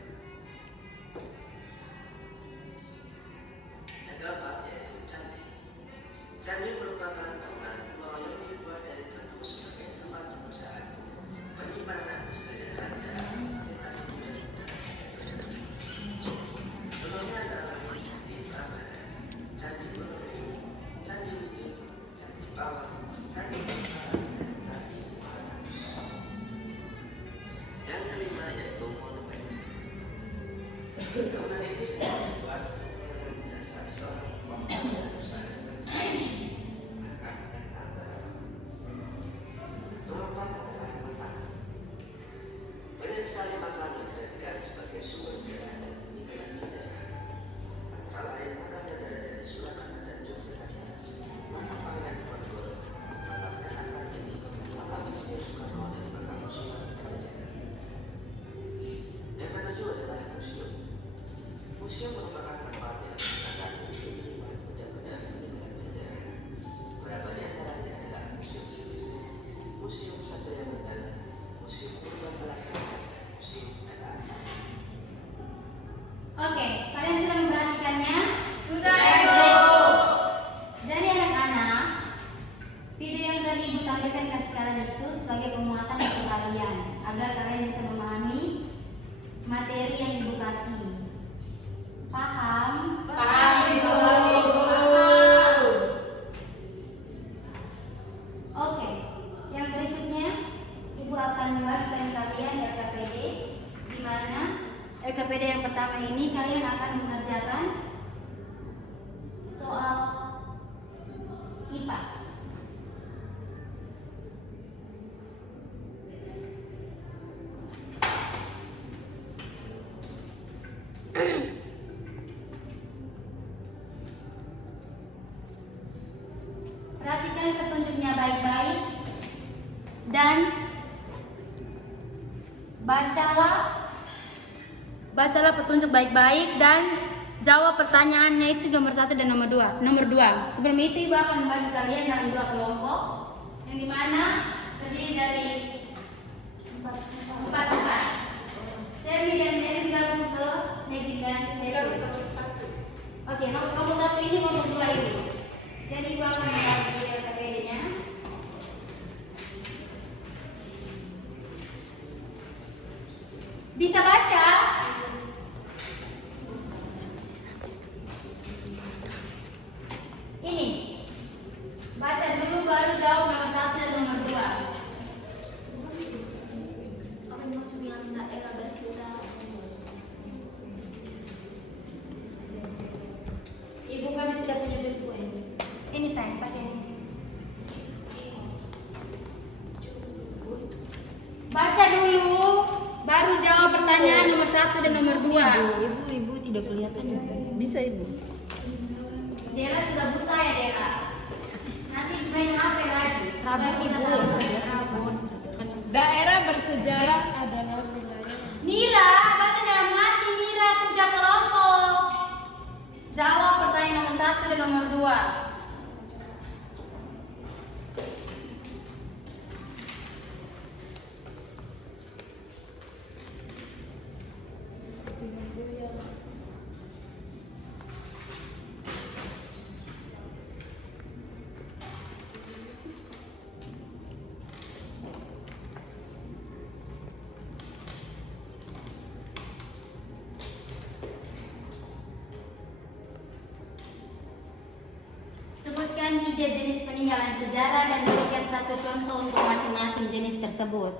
agar kalian bisa memahami materi yang Ibu kasih. Paham? Paham, Ibu. Oke, yang berikutnya Ibu akan membagikan kalian LKPD, di mana LKPD yang pertama ini kalian akan mengerjakan soal IPAS. Perhatikan petunjuknya baik-baik dan bacalah petunjuk baik-baik dan jawab pertanyaannya itu nomor 1 dan nomor 2. Sebelum itu Ibu akan membagi kalian dalam 2 kelompok yang dimana terdiri dari 4 tempat. Sermi dan Erin gabung ke Maggie dan Erin. Oke, nomor 1 ini, nomor 2 ini. Jadi Ibu akan membagi LKPD-nya. Bisa baca? Ini. Baca dulu baru jawab nomor 1 dan nomor 2. Apa yang maksudnya daerah bersejarah? Ibu kami tidak punya buku ini. Ini saya pakai ini. Baca dulu, baru jawab pertanyaan nomor 1 dan nomor 2. Ibu tidak kelihatan Ibu. Bisa Ibu. Dela sudah buta ya Dela. Nanti main HP lagi. Rabun Ibu. Daerah bersejarah adalah wilayah. Mira, baca dalam hati Mira, kerja kelompok. Jawab pertanyaan nomor 1 dan nomor 2. Sebutkan 3 jenis peninggalan sejarah dan berikan 1 contoh untuk masing-masing jenis tersebut.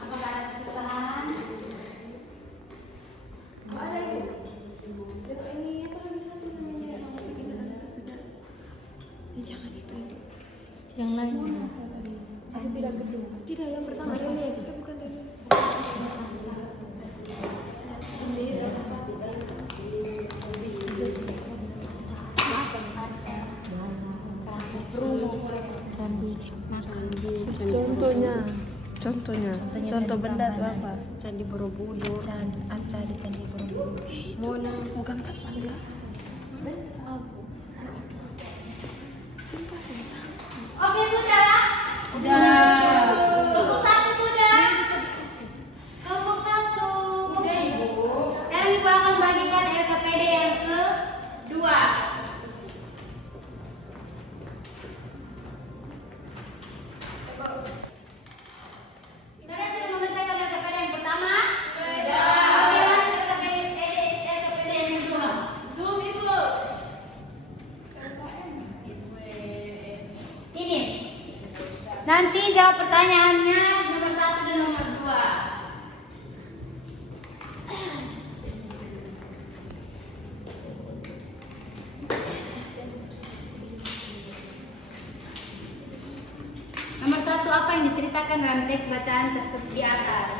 Apakah ada kesusahan? Ada Ibu. Dekat ini apa lagi satu namanya? Jangan itu Ibu. Yang lain. Aku tidak gedung. Tidak, yang pertama relief, bukan dari. Contoh benda itu apa? Candi Borobudur, Candi Borobudur, Monas. Bukan kan benda? Oke, sudah. Sudah. Kelompok 1 sudah. Kelompok 1. Udah Ibu. Sekarang Ibu akan bagikan LKPD yang kedua. Kalian sudah mengerjakan LKPD yang pertama? Sudah. Oke, lanjut LKPD yang kedua. Zoom Ibu. Ini. Nanti jawab pertanyaannya nomor 1 dan nomor 2. Nomor 1, apa yang diceritakan dalam teks bacaan tersebut di atas?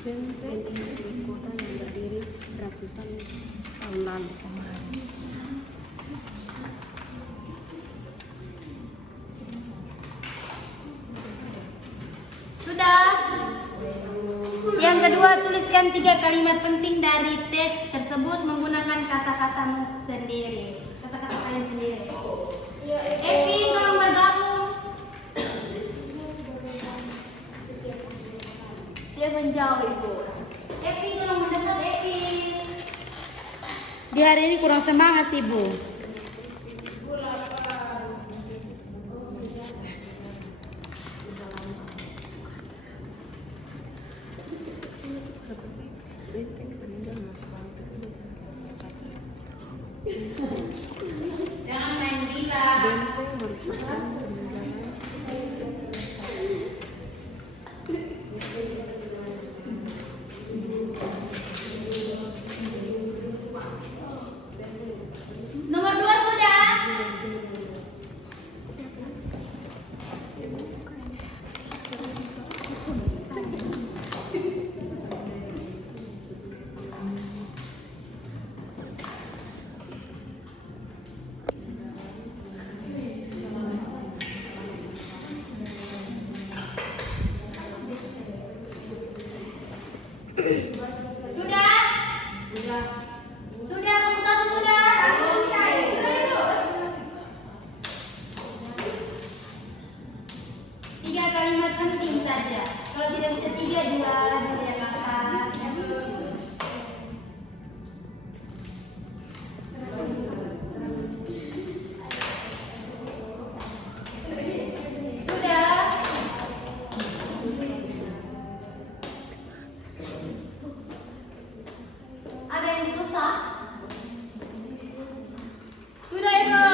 Benteng sebuah kota yang berdiri ratusan tahun lalu. Sudah. Yang kedua, tuliskan 3 kalimat penting dari teks tersebut menggunakan kata-katamu sendiri. Kata-kata kalian sendiri. Evi, tolong bergabung. Dia menjauh, Ibu. Evi tolong mendekat, Evi. Di hari ini kurang semangat Ibu. Jangan main gila. Nomor 2 sudah. Sudah? Sudah, nomor 1 sudah? Tiga kalimat penting saja. Kalau tidak bisa 3, 2 tidak apa-apa. Sudah? Ada yang susah? Sudah, Ibu?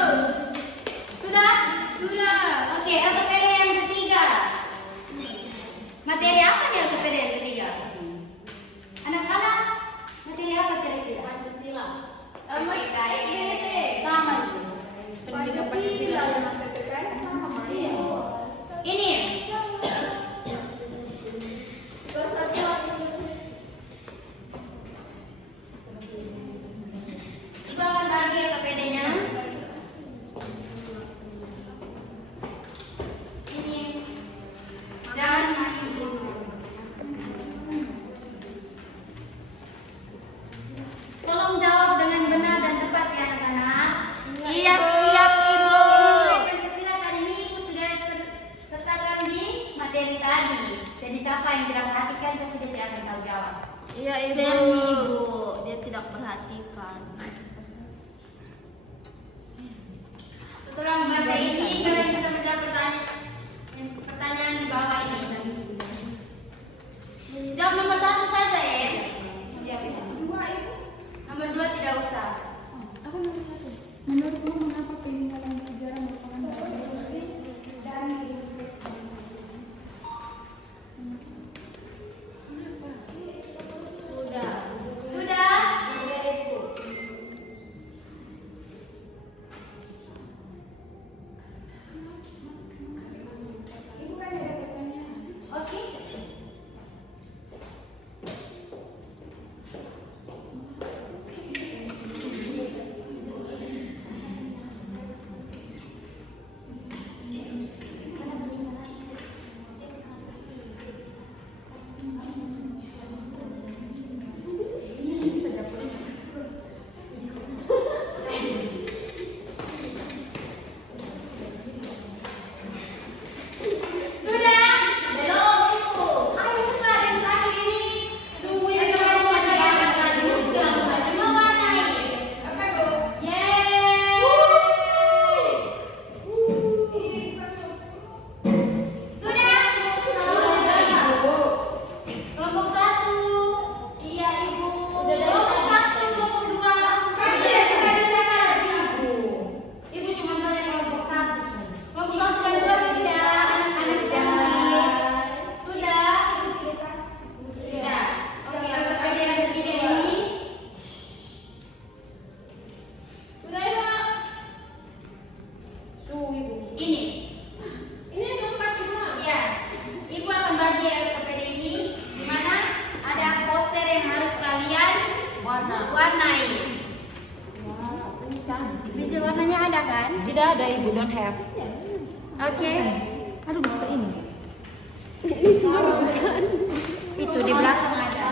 Sudah? Sudah. Oke, LKPD yang ketiga. Materi apa nih LKPD yang ketiga? Anak-anak, materi apa kira-kira? Pancasila. SBT. Sama. Pendidikan Pancasila. Ini. Ibu akan bagi LKPD-nya. Ini. Dan tolong jawab dengan benar dan tepat ya anak-anak. Iya, siap, Ibu. Pancasila kali ini Ibu sudah sertakan di materi tadi. Jadi siapa yang tidak perhatikan pasti dia tidak akan tahu jawab. Iya, Ibu. Dia tidak perhatikan. Setelah membaca ini kalian bisa menjawab pertanyaan di bawah ini. Jawab nomor 1 saja ya. Nomor 2 tidak usah. Aku nomor 1. Menurutmu mengapa peninggalan sejarah merupakan bagian dari Sudah. Sudah? Sudah, Ibu. Oke. Sudah? Belum, Ibu. Ayo cepat yang terakhir ini. Tungguin kalau masyarakat juga mewarnai. Apa Bu? Yeay. Sudah? Sudah, Ibu. Kelompok 1. Iya, Ibu. Kelompok 1, kelompok 2. Ibu cuma tanya kelompok 1. Kelompok 1 dan 2 sudah. Anak-anak cantik. Sudah? Sudah. Oke, LKPD yang ketiga ini. Sudah Ibu. Ibu. Ini. Ini tempat Ibu. Ya, Ibu akan bagi LKPD ini di mana ada poster yang harus kalian warnai. Bisa warnanya ada kan? Tidak ada, Ibu. Don't have. Oke. Aduh, suka ini. Ini semua bukan. Itu di belakang ada.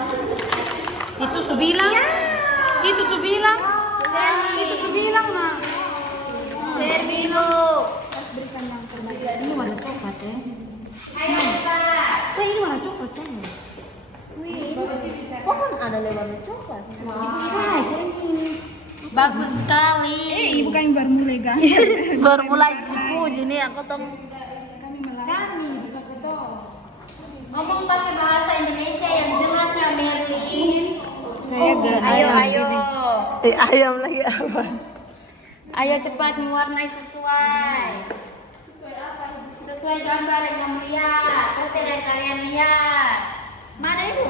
Itu Subilang. Itu Subilang. Itu Subilang, Ma. Servilo. Ini warna coklat ya. Ayo, Pak. Ini warna coklat kan? ada warna coklat. Bagus sekali. Ibu kami baru mulai kan. Baru mulai cipu sini aku tuh. Kami bukan seto. Ngomong pakai bahasa Indonesia yang jelas ya Merlin. Saya Ayo, ayo. Ayam lagi apa? Ayo cepat mewarnai sesuai. Sesuai gambar yang kamu lihat. Sesuai yang kalian lihat. Mana ibu?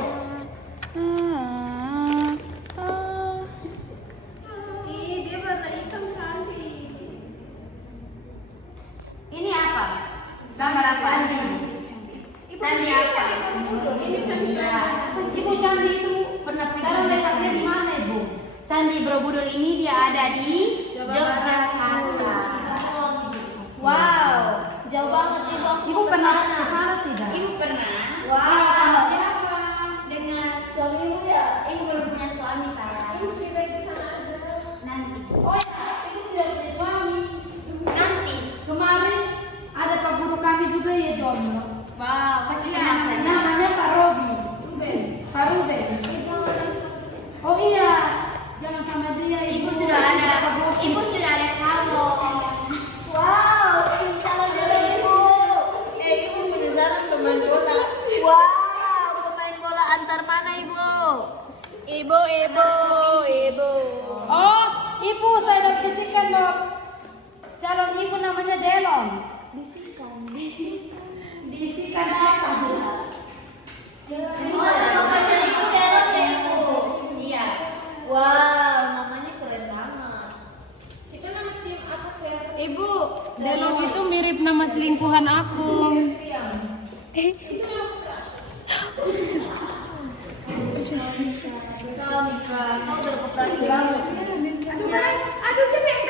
Ih, dia warna hitam cantik. Ini apa? Gambar apa Andi? Candi apa? Ini candi. Ibu candi itu pernah pergi letaknya di mana ibu? Candi Borobudur ini dia ada di Yogyakarta. Wow, jauh banget ibu. Ibu pernah ke sana tidak? Ibu pernah. Wow, sama siapa? Dengan suamimu ya? Ibu belum punya suami sayang. Ibu cerita di sana aja. Nanti. Oh ya, ibu tidak punya suami. Nanti. Kemarin ada pak guru kami juga ya jomblo. Wow, kasih kenal saja. Namanya Pak Robi. Pak Ruben. Oh iya, jangan sama dia. Ibu sudah ada. Ibu sudah ada calon. Wow, ini calon jodoh ibu. Ibu punya saran pemain bola. Wow, pemain bola antar mana ibu? Ibu. Oh, ibu saya udah bisikan bahwa calon ibu namanya Delon. Bisikan apa? Oh, nama pacar ibu Delon ya ibu? Iya. Wow, namanya keren banget. Kita nama tim apa sih? Ibu, Delon itu mirip nama selingkuhan aku. Kau beroperasi banget. Aduh siapa yang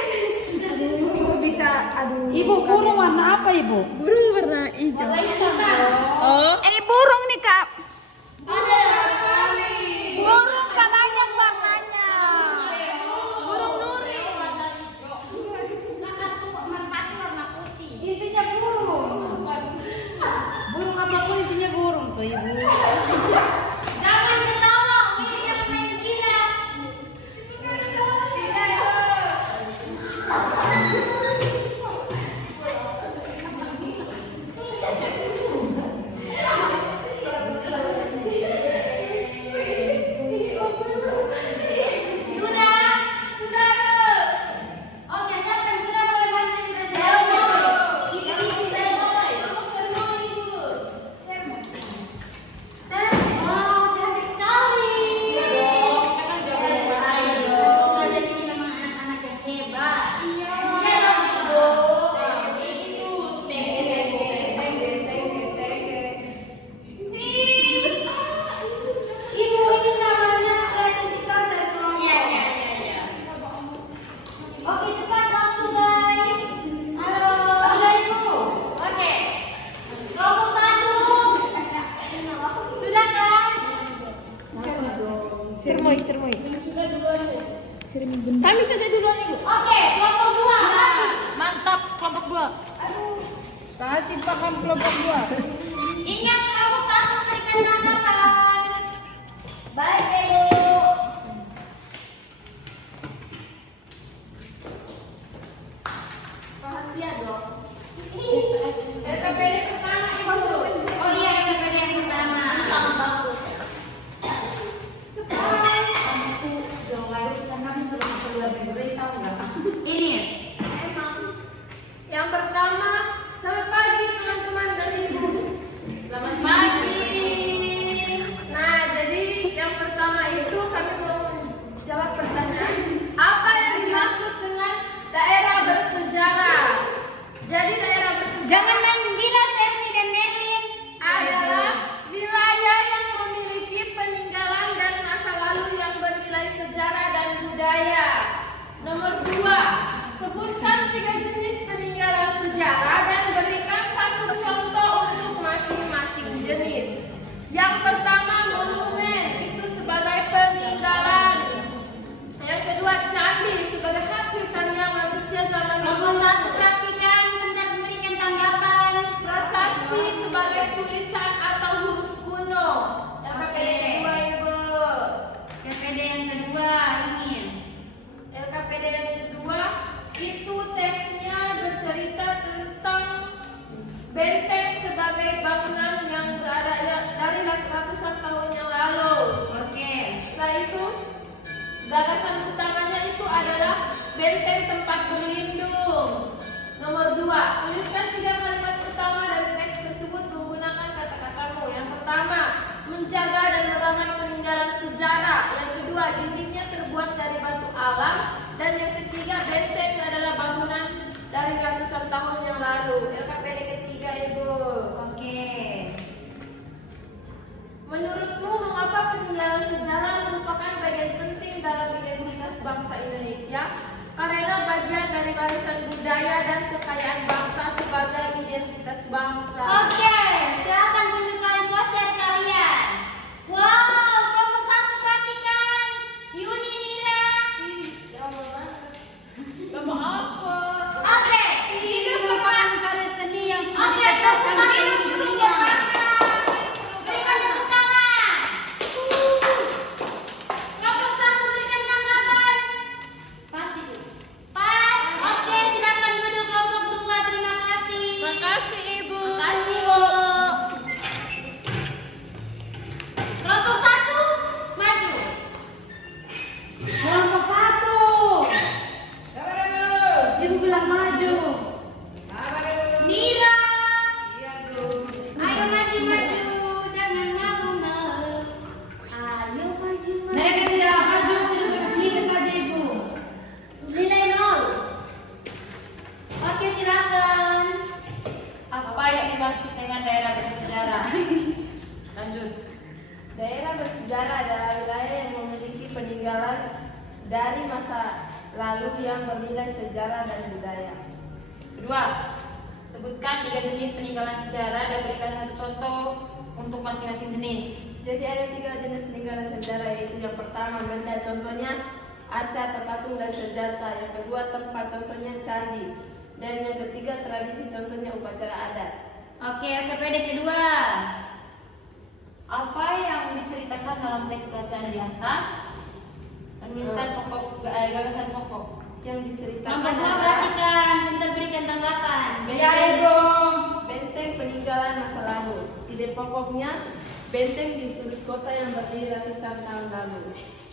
aduh bisa Ibu burung warna apa ibu? Burung warna hijau. Oh, burung nih kak. Burung kak banyak warnanya. Burung nuri warna hijau. Kakak tuh merpati warna putih. Intinya burung. Burung apapun intinya burung tuh ibu. Jangan ketawa, ini yang main gila. Oke, siapa yang sudah boleh bantuin presentasi? Wow, cantik sekali. Kalian ini memang anak-anak yang hebat. Iya. Ibu ini namanya identitas dari kelompok. Iya. Oke, cepat waktu guys. Halo. Udah ibu. Oke. Kelompok 1. Sudah kan? sermoi. Kami saja duluan ibu. Oke, kelompok 2. Mantap, kelompok 2. Kasih paham kelompok 2. Ingat kelompok 1 memberikan tanggapan. Baik, Ibu. Rahasia dong. LPPD pertama ibu. Oh iya, LPPD yang pertama. Sangat bagus. Ini. Yang pertama, selamat pagi teman-teman dari ibu. benteng tempat berlindung. Nomor 2, tuliskan 3 kalimat utama dari teks tersebut menggunakan kata-katamu. Yang pertama, menjaga dan merawat peninggalan sejarah. Yang kedua, dindingnya terbuat dari batu alam. Dan yang ketiga, benteng adalah bangunan dari ratusan tahun yang lalu. LKPD ketiga, Ibu. Oke. Menurutmu, mengapa peninggalan sejarah merupakan bagian penting dalam identitas bangsa Indonesia? Karena bagian dari warisan budaya dan kekayaan bangsa sebagai identitas bangsa. Oke, silakan tunjukkan poster kalian. Wow, kelompok 1 perhatikan. Yuni Nira. Kelompok apa? Oke, ini merupakan karya seni yang sudah dicetuskan di seluruh dunia. Berikan tepuk tangan. Kelompok 1 berikan tanggapan. Pas Ibu. Pas. Oke, silakan duduk kelompok 2. Terima kasih. Makasih Ibu. Makasih, Bu. Kelompok 1 maju. Kelompok 1. Ibu bilang maju. Nira. Ayo maju-maju, jangan malu-malu. Ayo maju-maju. Mereka tidak maju, duduk sendiri saja Ibu. Nilai 0. Oke, silakan. Apa yang dimaksud dengan daerah bersejarah? Lanjut. Daerah bersejarah adalah wilayah yang memiliki peninggalan dari masa lalu yang bernilai sejarah dan budaya. Kedua, sebutkan 3 jenis peninggalan sejarah dan berikan 1 contoh untuk masing-masing jenis. Jadi ada 3 jenis peninggalan sejarah, yaitu yang pertama benda, contohnya arca atau patung dan senjata. Yang kedua tempat, contohnya candi. Dan yang ketiga tradisi, contohnya upacara adat. Oke, LKPD kedua. Apa yang diceritakan dalam teks bacaan di atas? Tuliskan pokok gagasan pokok. Yang diceritakan Nomor 2 adalah perhatikan, sebentar berikan tanggapan. benteng peninggalan masa lalu. Ide pokoknya benteng di sudut kota yang berdiri ratusan tahun lalu.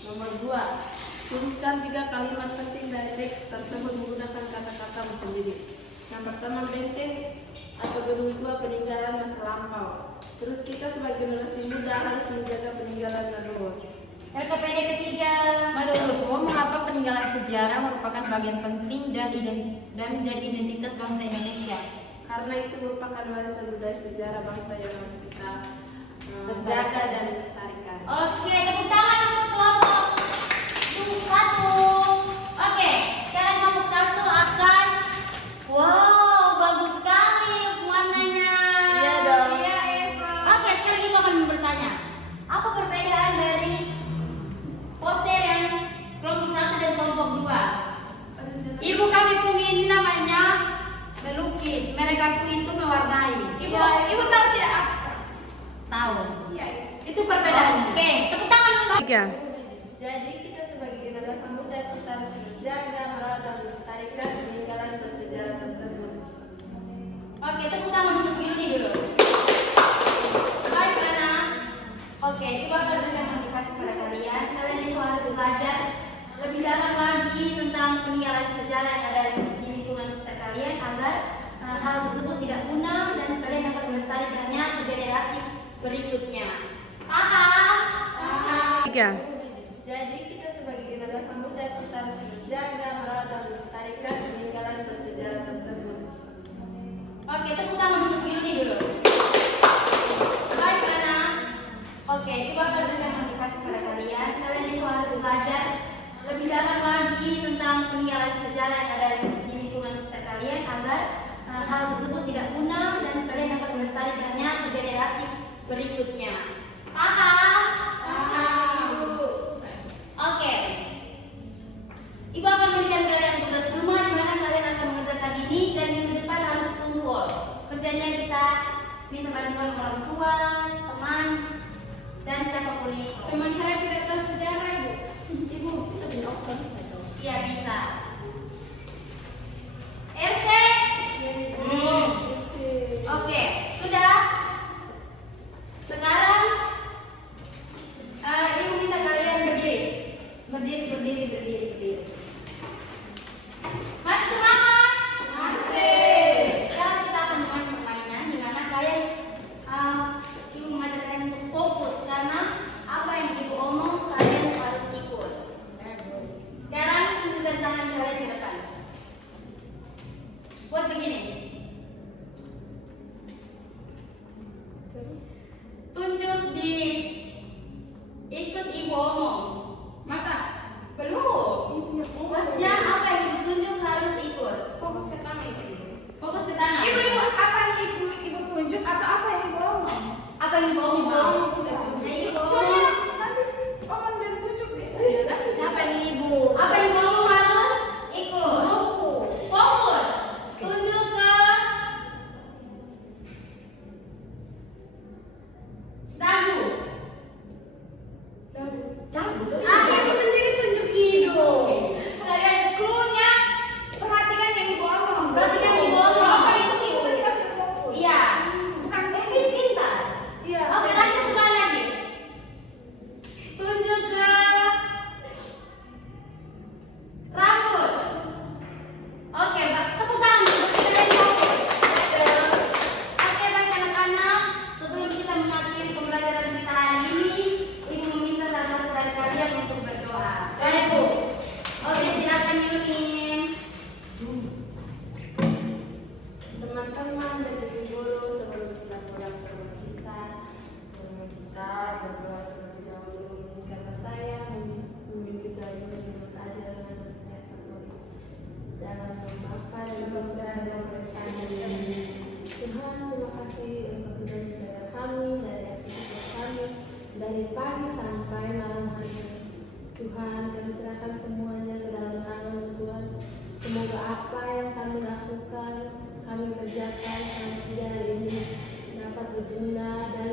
Nomor 2, tuliskan 3 kalimat penting dari teks tersebut menggunakan kata-katamu sendiri. Yang pertama, benteng atau gedung tua peninggalan masa lampau. Terus kita sebagai generasi muda harus menjaga peninggalan leluhur. LKPD ketiga. Menurutmu, mengapa peninggalan sejarah merupakan bagian penting dan menjadi identitas bangsa Indonesia? Karena itu merupakan warisan budaya sejarah bangsa yang harus kita Lestarikan. jaga dan lestarikan. Oke, tepuk tangan untuk kelompok 1. Oke, sekarang kelompok 1 akan. Wow, bagus sekali warnanya. Iya dong. Iya, Eva. Oke, sekarang ibu akan bertanya, apa perbedaan dari poster yang kelompok 1 dan kelompok 2? Ibu kami punya ini namanya melukis, mereka itu mewarnai. Ibu tahu tidak abstrak? Tahu. Iya. Itu perbedaannya. Oke, tepuk tangan untuk. Jadi kita sebagai generasi muda kita harus menjaga, merawat dan melestarikan peninggalan bersejarah tersebut. Oke, tepuk tangan untuk Yuni dulu. Baik, Rana. Oke, ibu akan berikan motivasi kepada kalian. Kalian itu harus belajar lebih dalam lagi tentang peninggalan sejarah yang ada di lingkungan sekitar kalian agar hal tersebut tidak punah dan kalian dapat melestarikannya ke generasi berikutnya. Paham? Jadi kita sebagai generasi muda kita harus menjaga, merawat dan melestarikan peninggalan bersejarah tersebut. Oke, tepuk tangan untuk Yuni dulu. Baik, Rana. Oke, ibu akan berikan motivasi kepada kalian. Kalian itu harus belajar lebih dalam lagi tentang peninggalan sejarah yang ada di lingkungan sekitar kalian agar hal tersebut tidak punah dan kalian dapat melestarikannya ke generasi berikutnya. Paham? Paham. Oke. Ibu akan memberikan kalian tugas rumah di mana kalian akan mengerjakan ini dan minggu depan harus kumpul. Kerjanya bisa minta bantuan orang tua, teman, dan siapapun itu. Teman saya tidak tahu sejarah, Ibu. Ibu, kita punya opsi bisa dong. Iya bisa. LC. Oke, sudah. Sekarang Apa yang dibawa mau? Nah, itu Soalnya nanti Oman dan Cucu beda ya. Siapa nih Ibu? apa yang kamu harus ikut? Buku. Fokus. Tunjuk ke dagu. Dagu tuh. Ibu sendiri tunjuk hidung. Kalian Cluenya perhatikan yang Ibu omong. Perhatikan yang Ibu omong. Apa itu Ibu kan tidak fokus. iya. Bukan Pintar. Iya. Oke, lanjut sekali lagi. Tunjuk ke rambut. Oke, tepuk tangan untuk kalian yang fokus. Oke, baik anak-anak. Sebelum kita mengakhiri pembelajaran kita hari ini, Ibu meminta salah satu dari kalian untuk berdoa. Saya Bu. Oke, silakan Yunin. Teman-teman dan ibu guru, sebelum kita pulang ke rumah kita berdoa terlebih dahulu menginginkan saya memimpin kalian menurut ajaran dan nasihat Katolik dalam memaafkan dan memberi dan berkasihan. Tuhan, terima kasih Engkau sudah menjaga kami dari aktivitas kami dari pagi sampai malam hari ini. Tuhan, kami serahkan semuanya ke dalam tangan Tuhan. Semoga apa yang kami lakukan, kami kerjakan sama tidak hari ini dapat berguna dan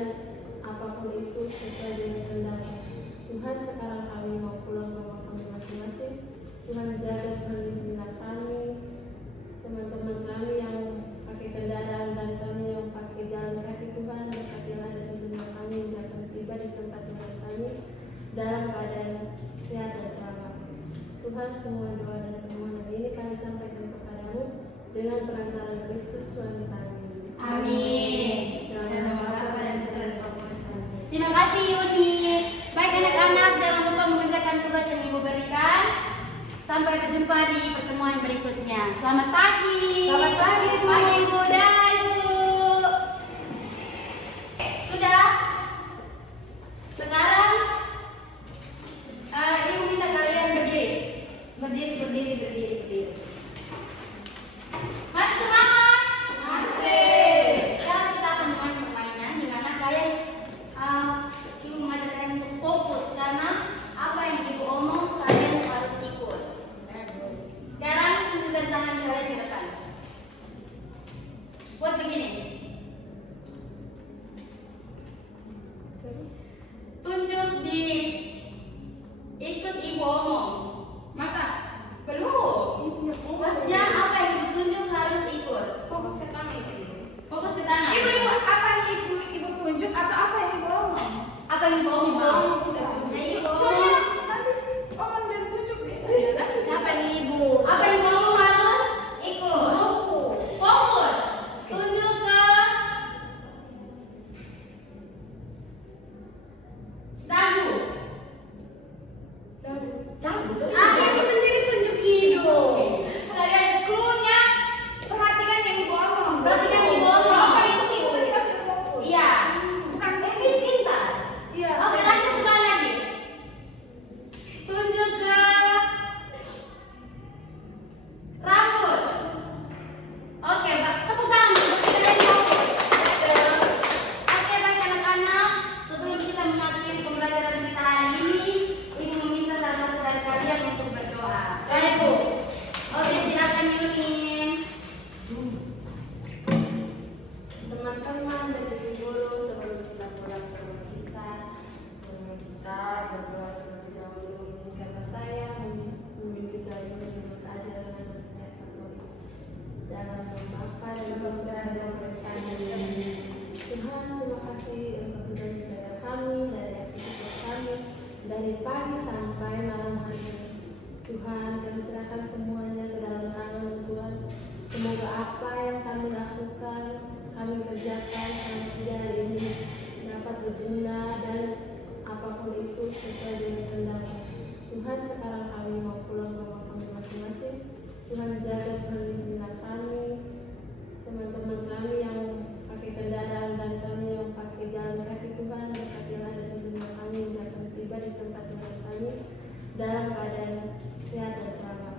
apapun itu sesuai dengan kehendak. Tuhan, sekarang kami mau pulang ke rumah kami masing-masing. Tuhan, jaga perlindungan kami, teman-teman kami yang pakai kendaraan dan kami yang pakai jalan kaki. Tuhan, berkatilah dan tentunya kami yang akan tiba di tempat tinggal kami dalam keadaan sehat dan selamat. Tuhan, semua doa dan permohonan ini kami sampaikan kepadamu dengan perantaraan Kristus Tuhan kami. Amin. Dalam nama Bapa dan Putra dan Roh Kudus. Terima kasih Yuni. Baik anak-anak, jangan lupa mengerjakan tugas yang Ibu berikan. Sampai berjumpa di pertemuan berikutnya. Selamat pagi. Selamat pagi, Bu. Pagi Bu dan Ibu. Sudah. Sekarang Ibu minta kalian berdiri. Berdiri. Masih semangat? Masih. Sekarang kita akan main permainan di mana kalian Ibu mengajarkan untuk fokus karena apa yang Ibu omong kalian harus ikut. Sekarang tunjukkan tangan kalian ke depan. Buat begini. Tunjuk di ikut Ibu omong. Mata. Belum. Maksudnya apa yang Ibu tunjuk harus ikut. Fokus ke tangan. Fokus ke tangan. Ibu apa yang Ibu tunjuk atau apa yang Ibu omong? Apa yang Ibu omong? Nah, Ibu Soalnya omong. nanti Oman dan Cucu beda ya. Siapa nih Ibu? Apa yang Ibu omong harus ikut. Buku. Fokus. Tunjuk ke dagu. Dagu tuh. Ibu sendiri tunjuk hidung. Kalian Cluenya perhatikan yang Ibu omong. Perhatikan yang Ibu omong. Apa itu Ibu kan tidak fokus. iya. Bukan Pintar. Iya. Oke, lanjut sekali lagi. Tunjuk ke rambut. Oke, tepuk tangan untuk kalian yang fokus. Oke, baik anak-anak. Sebelum kita mengakhiri pembelajaran kita hari ini, Ibu meminta salah satu dari kalian untuk berdoa. Saya Bu. Oke, silakan Yunin. Teman-teman dan ibu guru, sebelum kita pulang ke rumah kita berdoa terlebih dahulu menginginkan saya memimpin kalian menurut ajaran dan nasihat Katolik dalam memaafkan dan memberi dan berkasihan. Tuhan, terima kasih Engkau sudah menjaga kami dari aktivitas kami dari pagi sampai malam hari ini. Tuhan, kami serahkan semuanya ke dalam tangan Tuhan. Semoga apa yang kami lakukan, kami kerjakan sama tidak hari ini dapat berguna dan apapun itu sesuai dengan kehendak. Tuhan, sekarang kami mau pulang ke rumah kami masing-masing. Tuhan, jaga perlindungan kami, teman-teman kami yang pakai kendaraan dan kami yang pakai jalan kaki. Tuhan, berkatilah dan tentunya kami yang akan tiba di tempat tinggal kami dalam keadaan sehat dan selamat.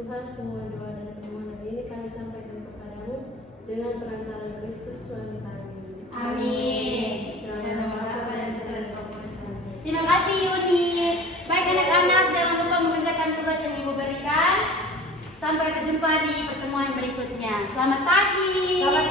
Tuhan, semua doa dan permohonan ini kami sampaikan kepadamu dengan perantaraan Kristus Tuhan kami. Amin. Ibu berikan. Sampai berjumpa di pertemuan berikutnya. Selamat pagi. Selamat